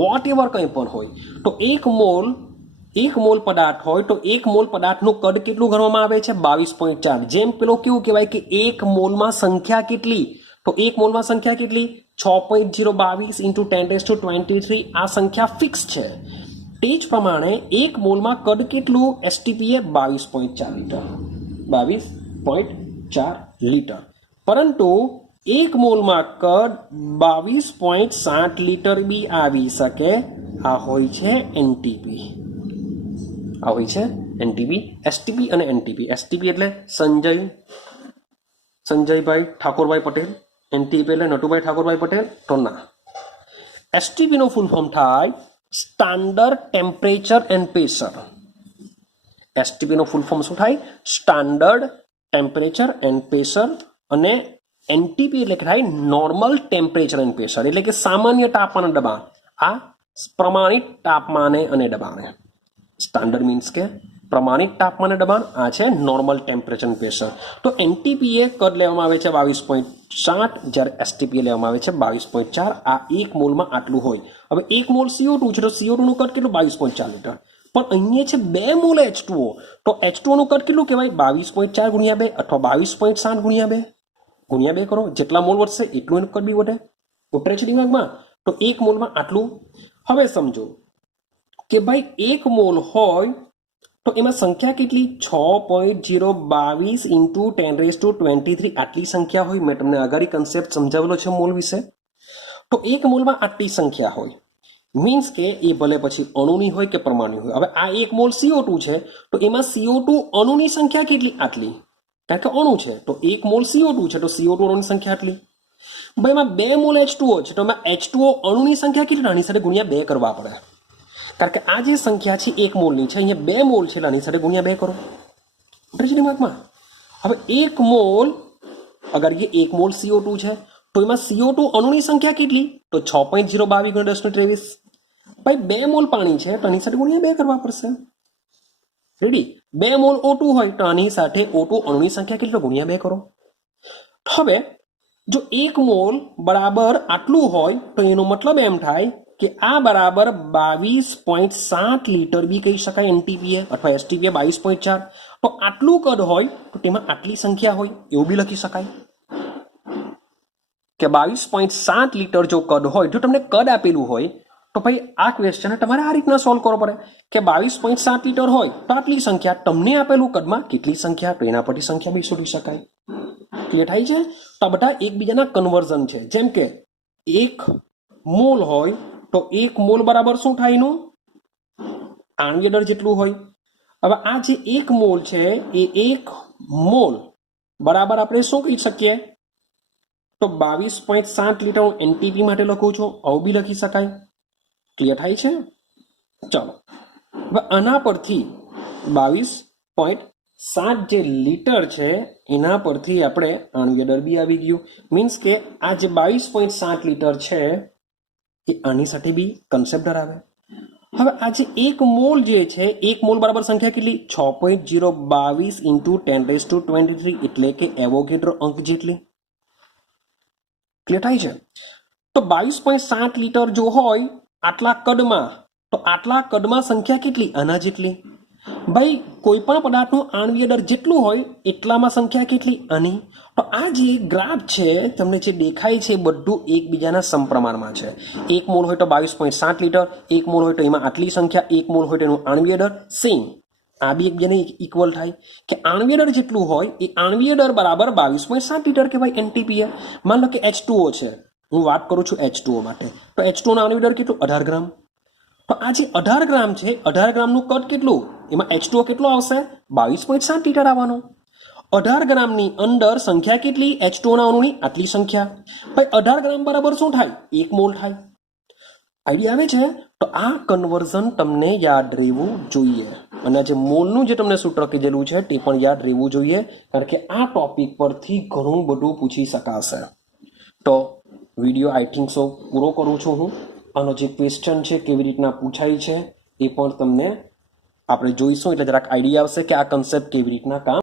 વોટ એવર કંઈ પણ હોય, તો એક મોલ પદાર્થ હોય તો એક મોલ પદાર્થનું કદ કેટલું ગણવામાં આવે છે? 22.4. જેમ પેલો કેવું કહેવાય કે એક મોલમાં સંખ્યા કેટલી? તો એક મોલમાં સંખ્યા કેટલી? 6.022 × 10⁻23. આ સંખ્યા ફિક્સ છે. તે જ પ્રમાણે એક મોલમાં કદ કેટલું? STPA 22.4 litre. 22.4 લીટર. પરંતુ એક મોલમાં કદ 22.7 લીટર બી આવી શકે. આ હોય છે NTP. આ હોય છે NTP. STP અને NTP. STP એટલે સંજયભાઈ ઠાકોરભાઈ પટેલ. NTP એટલે નટુભાઈ ઠાકોરભાઈ પટેલ. તો ના, STP નો ફૂલ ફોર્મ થાય standard temperature and pressure. STP નો ફૂલ ફોર્મ શું થાય? Standard temperature and pressure. અને NTP એટલે કે થાય નોર્મલ ટેમ્પરેચર એન્ડ પ્રેશર, એટલે કે સામાન્ય તાપમાન અને દબાણ. આ પ્રમાણિત તાપમાને અને દબાણે. સ્ટાન્ડર્ડ મીન્સ કે પ્રમાણિત તાપમાન અને દબાણ, આ છે નોર્મલ ટેમ્પરેચર એન્ડ પ્રેશર. તો NTP એ કદ લેવામાં આવે છે 22.7, જ્યારે STP લેવામાં આવે છે 22.4. આ એક મોલમાં આટલું હોય. હવે એક મોલ CO2 છે તો CO2 નું કદ કેટલું? 22.4 લીટર. પણ અહીંયા છે 2 મોલ H2O, તો H2O નું કદ કેટલું કહેવાય? 22.4 × 2 અથવા 22.7 × 2 ગુણ્યા 2 કરો. જેટલા મોલ વધશે એટલું એનું કદ બી વધે. ઉતરે છે દિમાગમાં? તો એક મોલમાં આટલું. હવે સમજો કે ભાઈ એક મોલ હોય તો એમાં સંખ્યા કેટલી? 6.022 × 10⁻23. આટલી સંખ્યા હોય. મેં તમને અગાડી કન્સેપ્ટ સમજાવેલો છે મોલ વિશે. તો એક મોલમાં આટલી સંખ્યા હોય. મીન્સ કે એ ભલે પછી અણુની હોય કે પરમાણુ હોય. હવે આ એક મોલ CO2 છે તો એમાં CO2 અણુની સંખ્યા કેટલી? આટલી. કારણ કે અણુ છે તો એક મોલ CO2 છે તો CO2 અણુની સંખ્યા આટલી. ભાઈ એમાં 2 મોલ H2O છે તો એમાં H2O અણુની સંખ્યા કેટલી? આની સાથે ગુણ્યા 2 કરવા પડે. કારણ કે આ જે સંખ્યા છે એક મોલની છે, અહીંયા 2 મોલ છે, આની સાથે ગુણ્યા 2 કરો. દિમાગમાં? હવે એક મોલ, અગર એ એક મોલ CO2 છે તો એમાં CO2 અણુની સંખ્યા કેટલી? તો 6.022 × 10⁻23. ભાઈ 2 મોલ પાણી છે તો આની સાથે ગુણ્યા 2 કરવા પડશે. રેડી? 2 મોલ O2 હોય તો આની સાથે O2 અણુની સંખ્યા કેટલી? ગુણ્યા 2 કરો. હવે જો એક મોલ બરાબર આટલું હોય તો એનો મતલબ એમ થાય કે આ બરાબર 22.7 લીટર બી કહી શકાય. NTPA અથવા STPA 22.4. તો આટલું કદ હોય તો તેમાં આટલી સંખ્યા હોય એવું બી લખી શકાય કે 22.7 લીટર જો કદ હોય. જો તમને કદ આપેલું હોય તો ભાઈ આ ક્વેશ્ચન તમારે આ રીતના સોલ્વ કરવો પડે કે 22.7 લીટર હોય તો આટલી સંખ્યા. તમને આપેલું કદમાં કેટલી સંખ્યા? તો એના પરથી સંખ્યા બી શોધી શકાય. ક્લિયર થાય છે? તો આ બધા એકબીજાના કન્વર્ઝન છે. જેમ કે એક મોલ હોય તો એક મોલ બરાબર શું થાય? એનું આણ્વીય દળ જેટલું હોય. હવે આ જે એક મોલ છે એ એક મોલ બરાબર આપણે શું કહી શકીએ? તો 22.7 લીટર હું NTP માટે લખું છું. આવું બી લખી શકાય. ક્લિયર થાય છે? ચાલો હવે આના પરથી 22.7 જે લીટર છે એના પરથી આપણે આણ્વીય દળ બી આવી ગયું. મીન્સ કે આ જે 22.7 લીટર છે એ આની સાથે બી કન્સેપ્ટ ધરાવે. હવે આ જે 1 મોલ જે છે, 1 મોલ બરાબર સંખ્યા કેટલી? 6.022 ઇન્ટુ 10⁻23 એટલે કે એવોગેડ્રો અંક જેટલી. ક્લિયર થાય છે? તો 22.7 લીટર જો હોય આટલા કદમાં, તો આટલા કદમાં સંખ્યા કેટલી? આના જેટલી. ભાઈ કોઈ પણ પદાર્થનું આણ્વીય દળ જેટલું હોય એટલામાં સંખ્યા કેટલી? આની. તો આ જે ગ્રાફ છે તમને જે દેખાય છે બધું એકબીજાના સમપ્રમાણમાં છે. 1 મોલ હોય તો 22.7 લીટર, 1 મોલ હોય તો એમાં આટલી સંખ્યા, 1 મોલ હોય તો એનું આણ્વીય દળ સેમ. આ બી એકબીજાને ઇક્વલ થાય કે આણ્વીય દળ જેટલું હોય એ આણ્વીય દળ બરાબર 22.7 લીટર કહેવાય એનટીપીએ. માન લો કે H2O છે, હું વાત કરું છું H2O માટે, તો H2O નું આણ્વીય દળ કેટલું? 18 ગ્રામ. તો આ જે 18 ગ્રામ છે, 18 ગ્રામનું કદ કેટલું? એમાં H2O કેટલો આવશે? 22.7 લીટર આવવાનું. 18 ગ્રામની અંદર સંખ્યા કેટલી? H2O ના અણુની આટલી સંખ્યા. ભાઈ 18 ગ્રામ બરાબર શું થાય? 1 મોલ થાય. આઈડિયા આવે છે? તો આ કન્વર્ઝન તમને યાદ રહેવું જોઈએ. અને જે મોલનું જે તમને સૂત્ર કીધેલું છે તે પણ યાદ રહેવું જોઈએ, કારણ કે આ ટોપિક પરથી ઘણું બધું પૂછી શકાશે. તો વિડીયો આઈ થિંક સો પૂરો કરું છું હું. આનો જે ક્વેશ્ચન છે કેવી રીતના પૂછાય છે એ પણ તમને આપણે જોઈશું, એટલે જરાક આઈડિયા આવશે કે આ કન્સેપ્ટ કેવી રીતના કામ